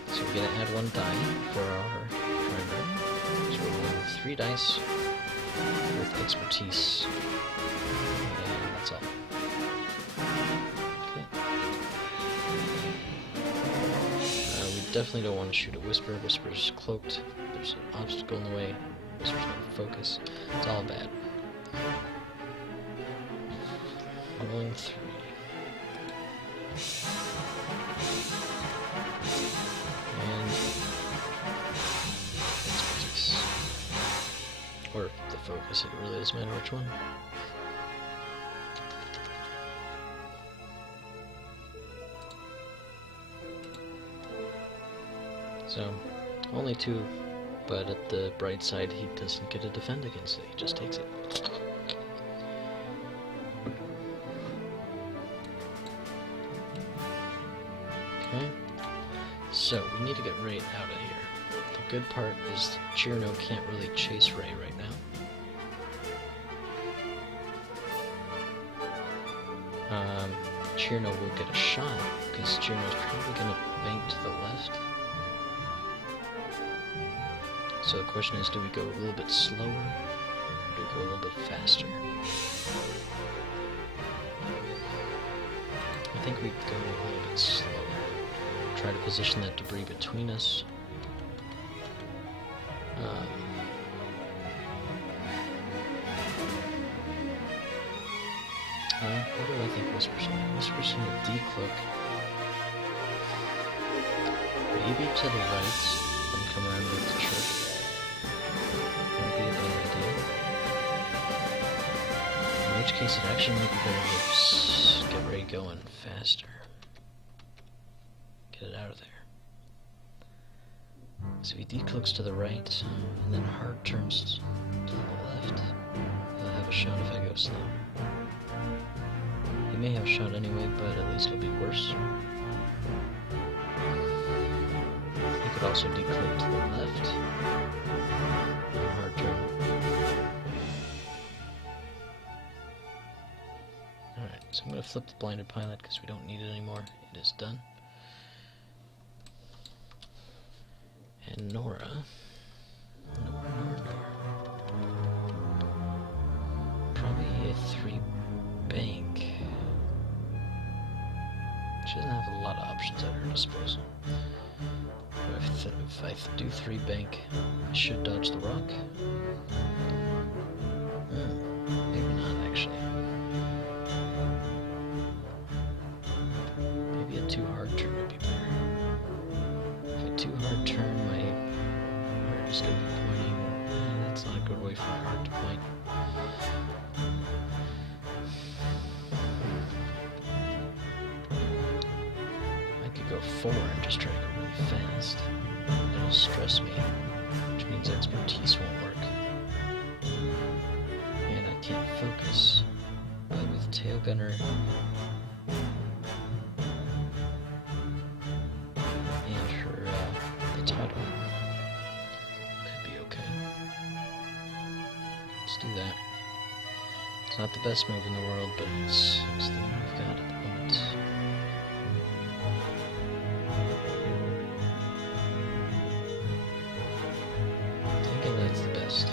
So we're going to add 1 die for our primary. So we're rolling 3 dice with expertise, and that's all. Okay. We definitely don't want to shoot a Whisper. Whisper's cloaked. There's an obstacle in the way. Whisper's going to focus. It's all bad. Rolling 3. And expertise. Or the focus, it really doesn't matter which one. So, only 2, but at the bright side, he doesn't get to defend against it, he just takes it. Okay, so we need to get Ray out of here. The good part is Chiraneau can't really chase Ray right now. Chiraneau will get a shot, because Chiraneau's probably going to bank to the left. So the question is, do we go a little bit slower, or do we go a little bit faster? I think we go a little bit slower. Try to position that debris between us. What do I think Whisper's going to do? Whisper's going to decloak. Maybe to the right, and come around with the chirp. Might be a better idea. In which case, it actually might be better to get Ray going faster. Get it out of there. So he decloaks to the right, and then hard turns to the left. He'll have a shot if I go slow. He may have a shot anyway, but at least it'll be worse. He could also decloak to the left. And hard turn. Alright, so I'm going to flip the blinded pilot because we don't need it anymore. It is done. And Norra. Norra. Probably a 3 bank. She doesn't have a lot of options at her disposal. If I do 3 bank, I should dodge the rock. Maybe not, actually. Maybe a 2 hard turn would be better. If a 2 hard turn, my heart is going to be pointing. That's not a good way for my heart to point. I could go 4 and just try to go really fast. It'll stress me, which means expertise won't work. can't focus. But with Tail Gunner and her the title, could be okay. Let's do that. It's not the best move in the world, but it's the one we've got at the moment. I'm thinking that's the best.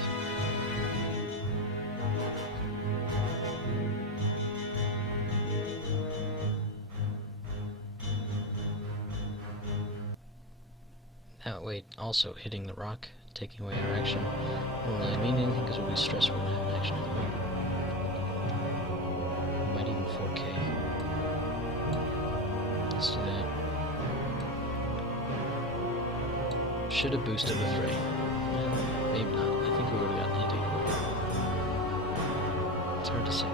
That way, also hitting the rock, taking away our action, won't really mean anything because we'll be stressed when we have an action anyway. Might even 4K. Let's do that. Should have boosted with Ray. Well, maybe not. I think we would have gotten hit anyway. It's hard to say.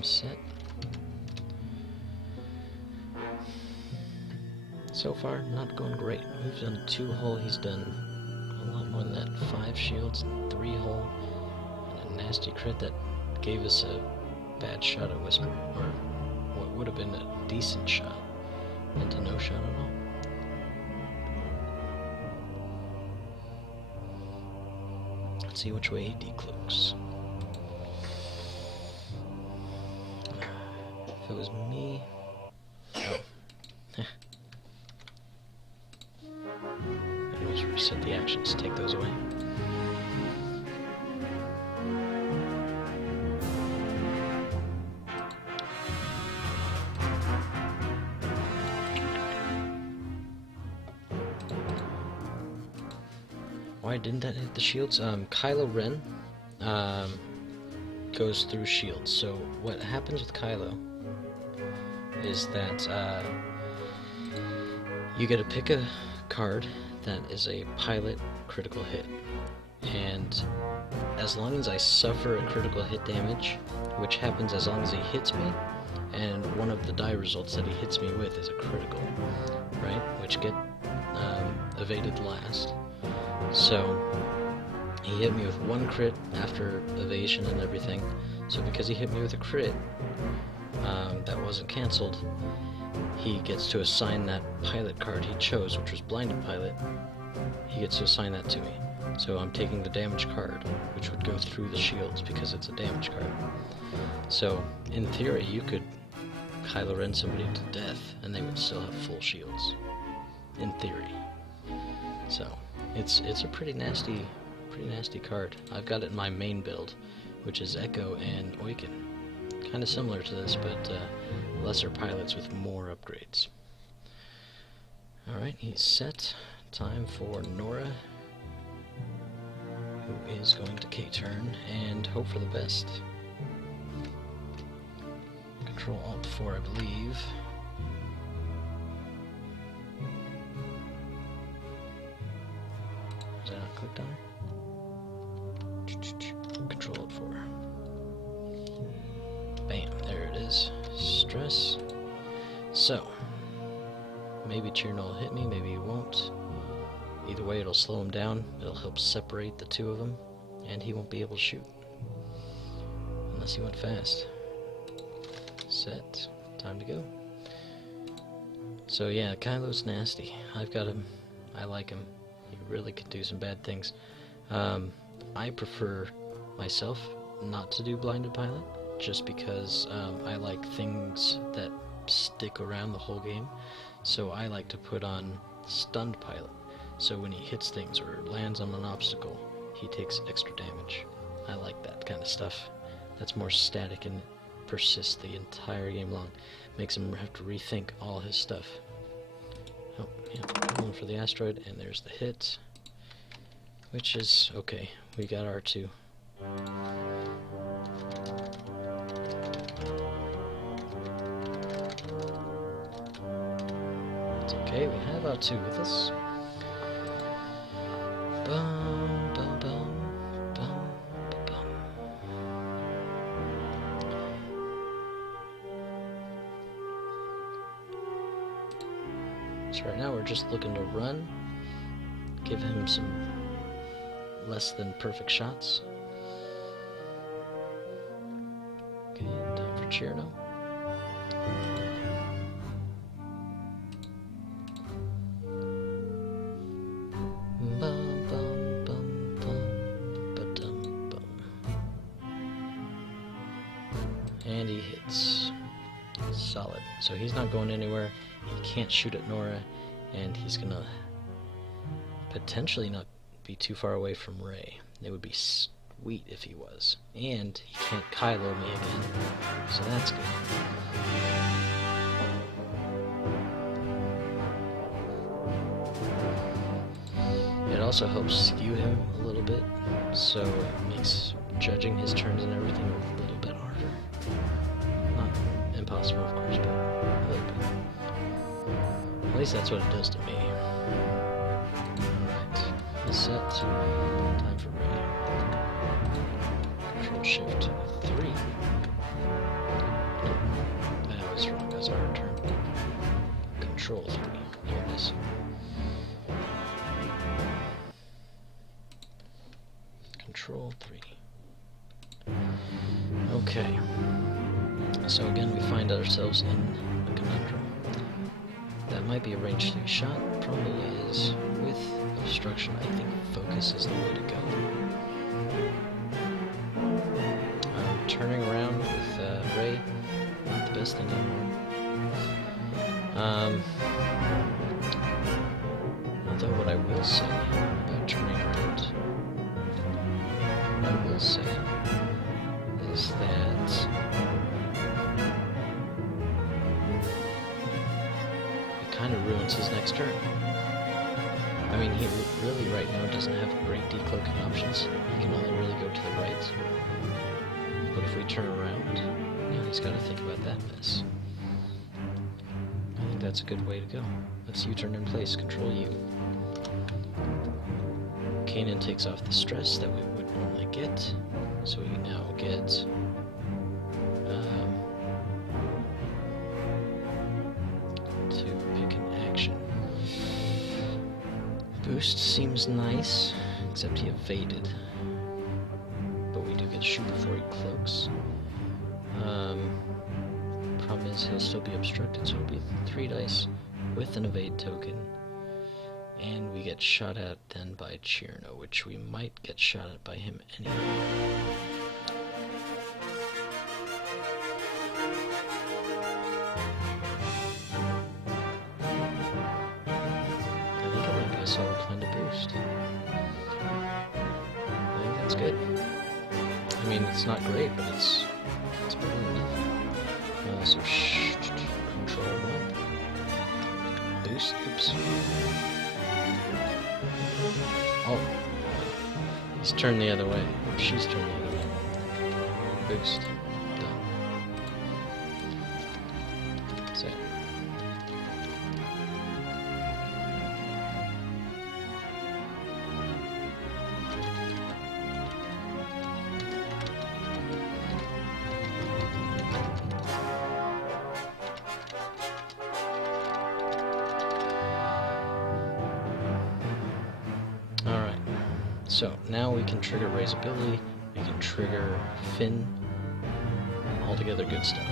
Set. So far, not going great. We've done 2 hull, he's done a lot more than that. 5 shields, 3 hull, and a nasty crit that gave us a bad shot at Whisper, or what would have been a decent shot, into no shot at all. Let's see which way he decloaks. If it was me... Oh. I almost reset the actions, take those away. Why didn't that hit the shields? Kylo Ren goes through shields. So what happens with Kylo is that you get to pick a card that is a pilot critical hit, and as long as I suffer a critical hit damage, which happens as long as he hits me, and one of the die results that he hits me with is a critical, right, which get evaded last. So he hit me with 1 crit after evasion and everything, so because he hit me with a crit that wasn't cancelled, he gets to assign that pilot card he chose, which was Blinded Pilot. He gets to assign that to me. So I'm taking the damage card, which would go through the shields because it's a damage card. So, in theory, you could Kylo Ren somebody to death and they would still have full shields. In theory. So, it's a pretty nasty card. I've got it in my main build, which is Echo and Oiken. Kind of similar to this, but lesser pilots with more upgrades. Alright, he's set. Time for Norra, who is going to K-turn and hope for the best. Control-Alt-4, I believe. Is that not clicked on? Control-Alt-4. Bam, there it is. Stress. So, maybe Chiraneau will hit me, maybe he won't. Either way, it'll slow him down, it'll help separate the 2 of them, and he won't be able to shoot. Unless he went fast. Set. Time to go. So yeah, Kylo's nasty. I've got him. I like him. He really can do some bad things. I prefer, myself, not to do Blinded Pilot, just because I like things that stick around the whole game. So I like to put on Stunned Pilot. So when he hits things or lands on an obstacle, he takes extra damage. I like that kind of stuff. That's more static and persists the entire game long. Makes him have to rethink all his stuff. Oh, yeah, going for the asteroid, and there's the hit. Which is okay. We got R2. It's okay, we have R2 with us. Bum, bum, bum, bum, bum. So right now we're just looking to run, give him some less than perfect shots. Okay, time for Chiraneau. And he hits. Solid. So he's not going anywhere. He can't shoot at Norra, and he's gonna potentially not be too far away from Rey. It would be sweet if he was. And he can't Kylo me again, so that's good. It also helps skew him a little bit, so it makes judging his turns and everything a little bit harder. Not impossible, of course, but a little bit. At least that's what it does to me. Alright, reset. Time for Rey. Control Shift 3. Nope, I was wrong. That's our turn. Control 3. Here it is. Control 3. Okay. So again, we find ourselves in a conundrum. That might be a range 3 shot. Probably is. With obstruction, I think focus is the way to go. Turning around with Rey, not the best thing anymore. Although what I will say about turning around, what I will say is that it kind of ruins his next turn. I mean, he really right now doesn't have great decloaking options. He can only really go to the right. But if we turn around, now he's got to think about that mess. I think that's a good way to go. Let's U-turn in place, Control U. Kanan takes off the stress that we would normally get, so we now get to pick an action. Boost seems nice, except he evaded. But we do get shoot before he cloaks. Problem is he'll still be obstructed, so it'll be 3 dice with an evade token. And we get shot at then by Chiraneau, which we might get shot at by him anyway. I think it might be a solid plan to boost. I think that's good. I mean, it's not great, but it's better than nothing. So Control 1. Boost. Oops. Oh. He's turned the other way. She's turned the other way. Boost. Done. That's it. So now we can trigger Rey's ability, we can trigger Finn, altogether good stuff.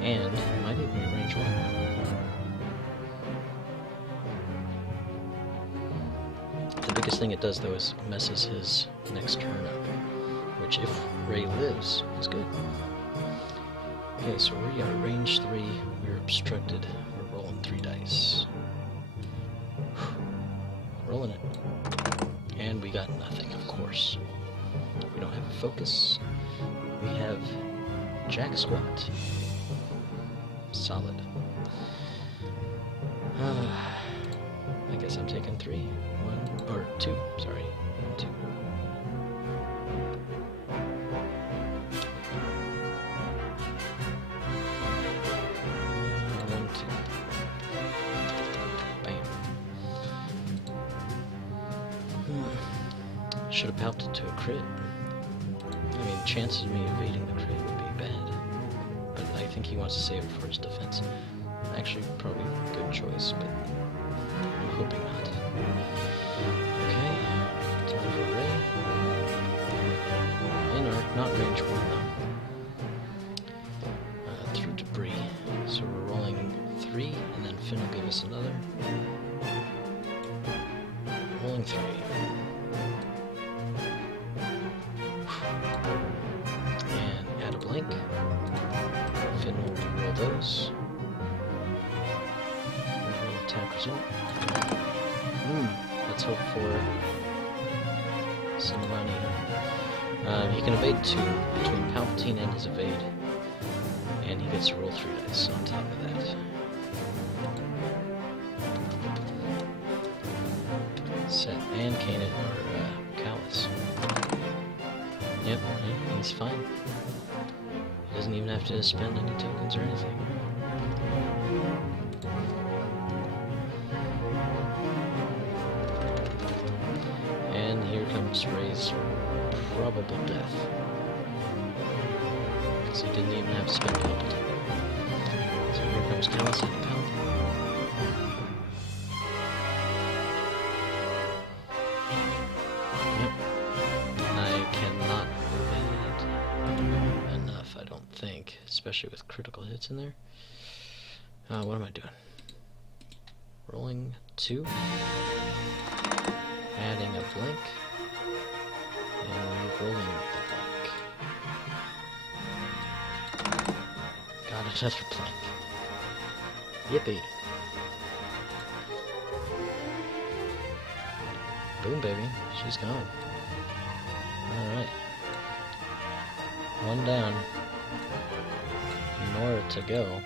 And might even be range 1. The biggest thing it does though is messes his next turn up, which if Rey lives, is good. Okay, so we are range 3, we're obstructed, we're rolling 3 dice. Rolling it. And we got nothing, of course. We don't have a focus. We have Jack Squat. Solid. I guess I'm taking 3. 1, or 2, sorry. 2. Should have pouted to a crit. I mean, chances of me evading the crit would be bad. But I think he wants to save it for his defense. Actually, probably a good choice, but I'm hoping not. Okay, time for Ray. In arc, not range 1 though. Through debris. So we're rolling 3, and then Finn will give us another. Rolling 3. And add a blank. Finn will roll those. Attack result. Let's hope for some money. He can evade 2 between Palpatine and his evade, and he gets to roll 3 dice on top of that. Set and Kanan or Kallus. Yep, he's fine. He doesn't even have to spend any tokens or anything. And here comes Ray's probable death. Because he didn't even have to spend Palpatine. So here comes Kallus and Palpatine. Yep. I cannot evade enough, I don't think. Especially with critical hits in there. What am I doing? Rolling 2. Adding a blank. And rolling the blank. Got another blank. Yippee. Boom, baby. She's gone. Alright. 1 down. Norra to go.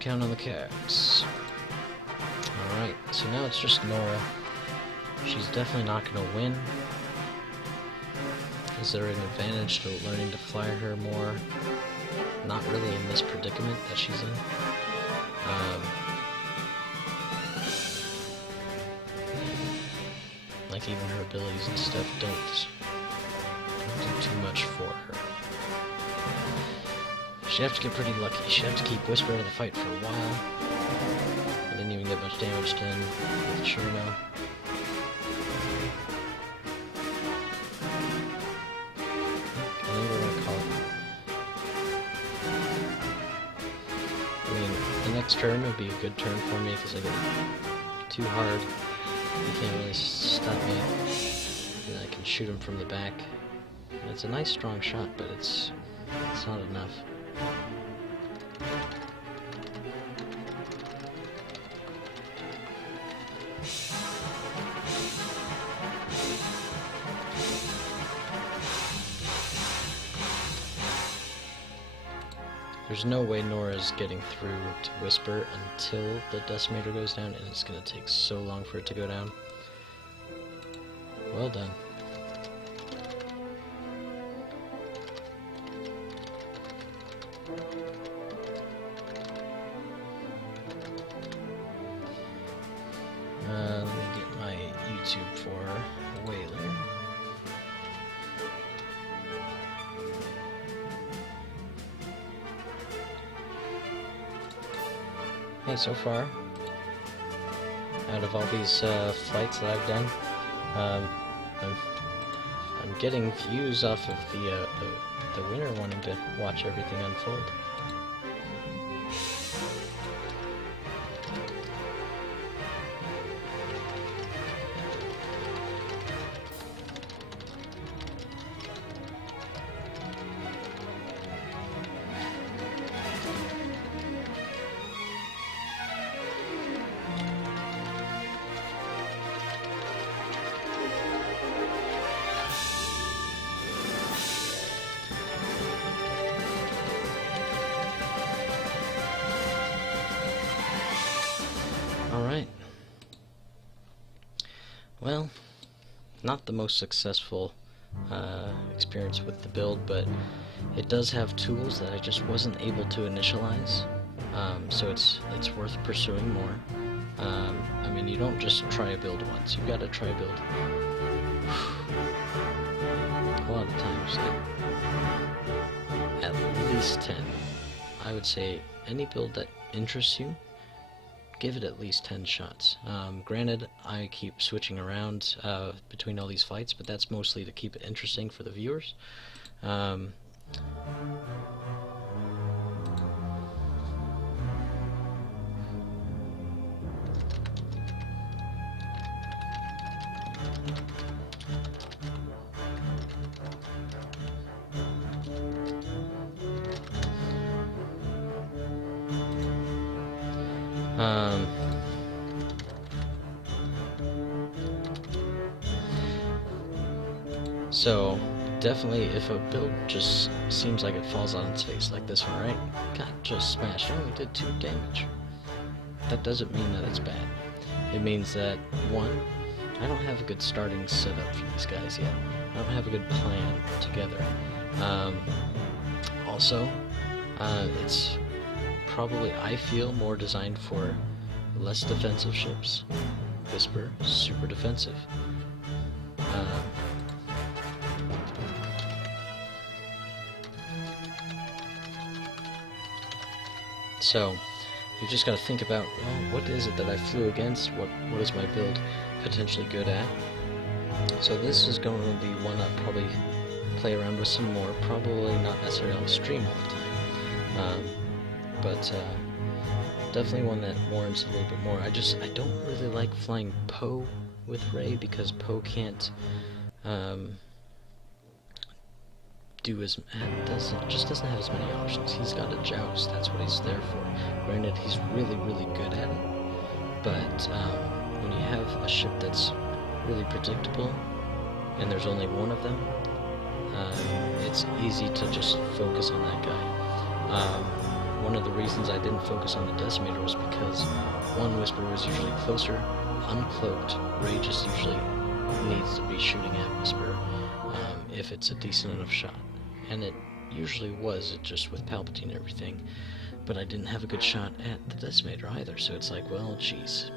Count on the cards. Alright, so now it's just Norra. She's definitely not going to win. Is there an advantage to learning to fly her more? Not really in this predicament that she's in. Like even her abilities and stuff don't do too much for her. She'd have to get pretty lucky. She'd have to keep Whisper out of the fight for a while. I didn't even get much damage done with Chiraneau. I think we're gonna call it. I mean, the next turn would be a good turn for me because I get too hard. He can't really stop me. And I can shoot him from the back. It's a nice strong shot, but it's not enough. There's no way Norra's getting through to Whisper until the Decimator goes down, and it's going to take so long for it to go down. Well done. Let me get my YouTube for Whaler. Hey, so far, out of all these flights that I've done, I'm getting views off of the winner wanting to watch everything unfold. Alright. Well, not the most successful experience with the build, but It does have tools that I just wasn't able to initialize, so it's worth pursuing more. I mean, you don't just try a build once, you gotta try a build a lot of times, like, at least 10. I would say any build that interests you, give it at least 10 shots. Granted, I keep switching around between all these fights, but that's mostly to keep it interesting for the viewers. So, definitely if a build just seems like it falls on its face, like this one, right? God, just smashed. Only did 2 damage. That doesn't mean that it's bad. It means that, one, I don't have a good starting setup for these guys yet. I don't have a good plan together. Also, it's probably, I feel, more designed for less defensive ships. Whisper, super defensive. So, you just got to think about, well, what is it that I flew against? What is my build potentially good at? So this is going to be one I'll probably play around with some more. Probably not necessarily on stream all the time, but definitely one that warrants a little bit more. I don't really like flying Poe with Rey because Poe can't just doesn't have as many options. He's got a joust, that's what he's there for. Granted, he's really, really good at it, but when you have a ship that's really predictable, and there's only one of them, it's easy to just focus on that guy. One of the reasons I didn't focus on the Decimator was because, one, Whisper was usually closer, uncloaked. Rey just usually needs to be shooting at Whisper if it's a decent enough shot. And it usually was, it just with Palpatine and everything. But I didn't have a good shot at the Decimator either, so it's like, well, geez.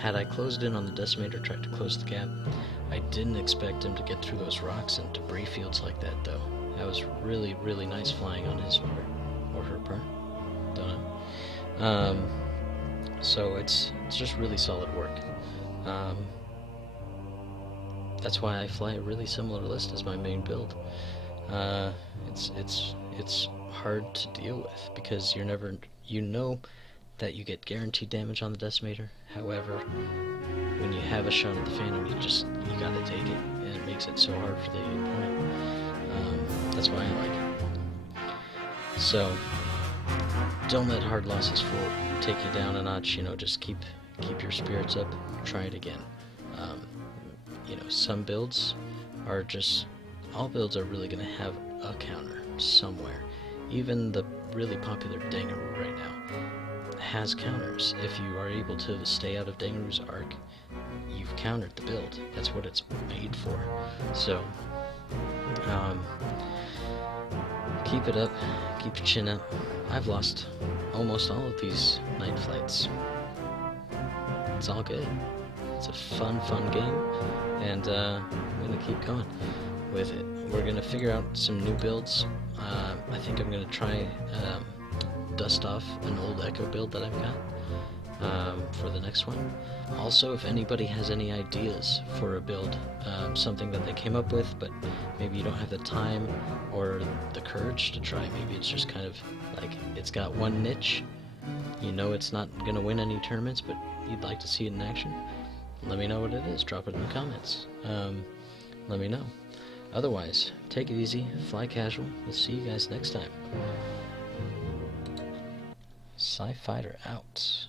Had I closed in on the Decimator, tried to close the gap, I didn't expect him to get through those rocks and debris fields like that, though. That was really, really nice flying on his part. Or her part. Don't know. So it's just really solid work. That's why I fly a really similar list as my main build. It's hard to deal with because you know that you get guaranteed damage on the Decimator. However, when you have a shot at the Phantom, you gotta take it, and it makes it so hard for the opponent. That's why I like it. So, don't let hard losses take you down a notch. You know, just keep your spirits up. Try it again. You know, some builds are just, all builds are really going to have a counter somewhere. Even the really popular Dangaroo right now has counters. If you are able to stay out of Dangaroo's arc, you've countered the build. That's what it's made for. So, keep it up, keep your chin up. I've lost almost all of these night flights. It's all good. It's a fun game, and I'm going to keep going with it. We're going to figure out some new builds. I think I'm going to try dust off an old Echo build that I've got for the next one. Also, if anybody has any ideas for a build, something that they came up with, but maybe you don't have the time or the courage to try, maybe it's just kind of like it's got one niche, you know it's not going to win any tournaments, but you'd like to see it in action, let me know what it is. Drop it in the comments. Let me know. Otherwise, take it easy, fly casual. We'll see you guys next time. Sci Fighter out.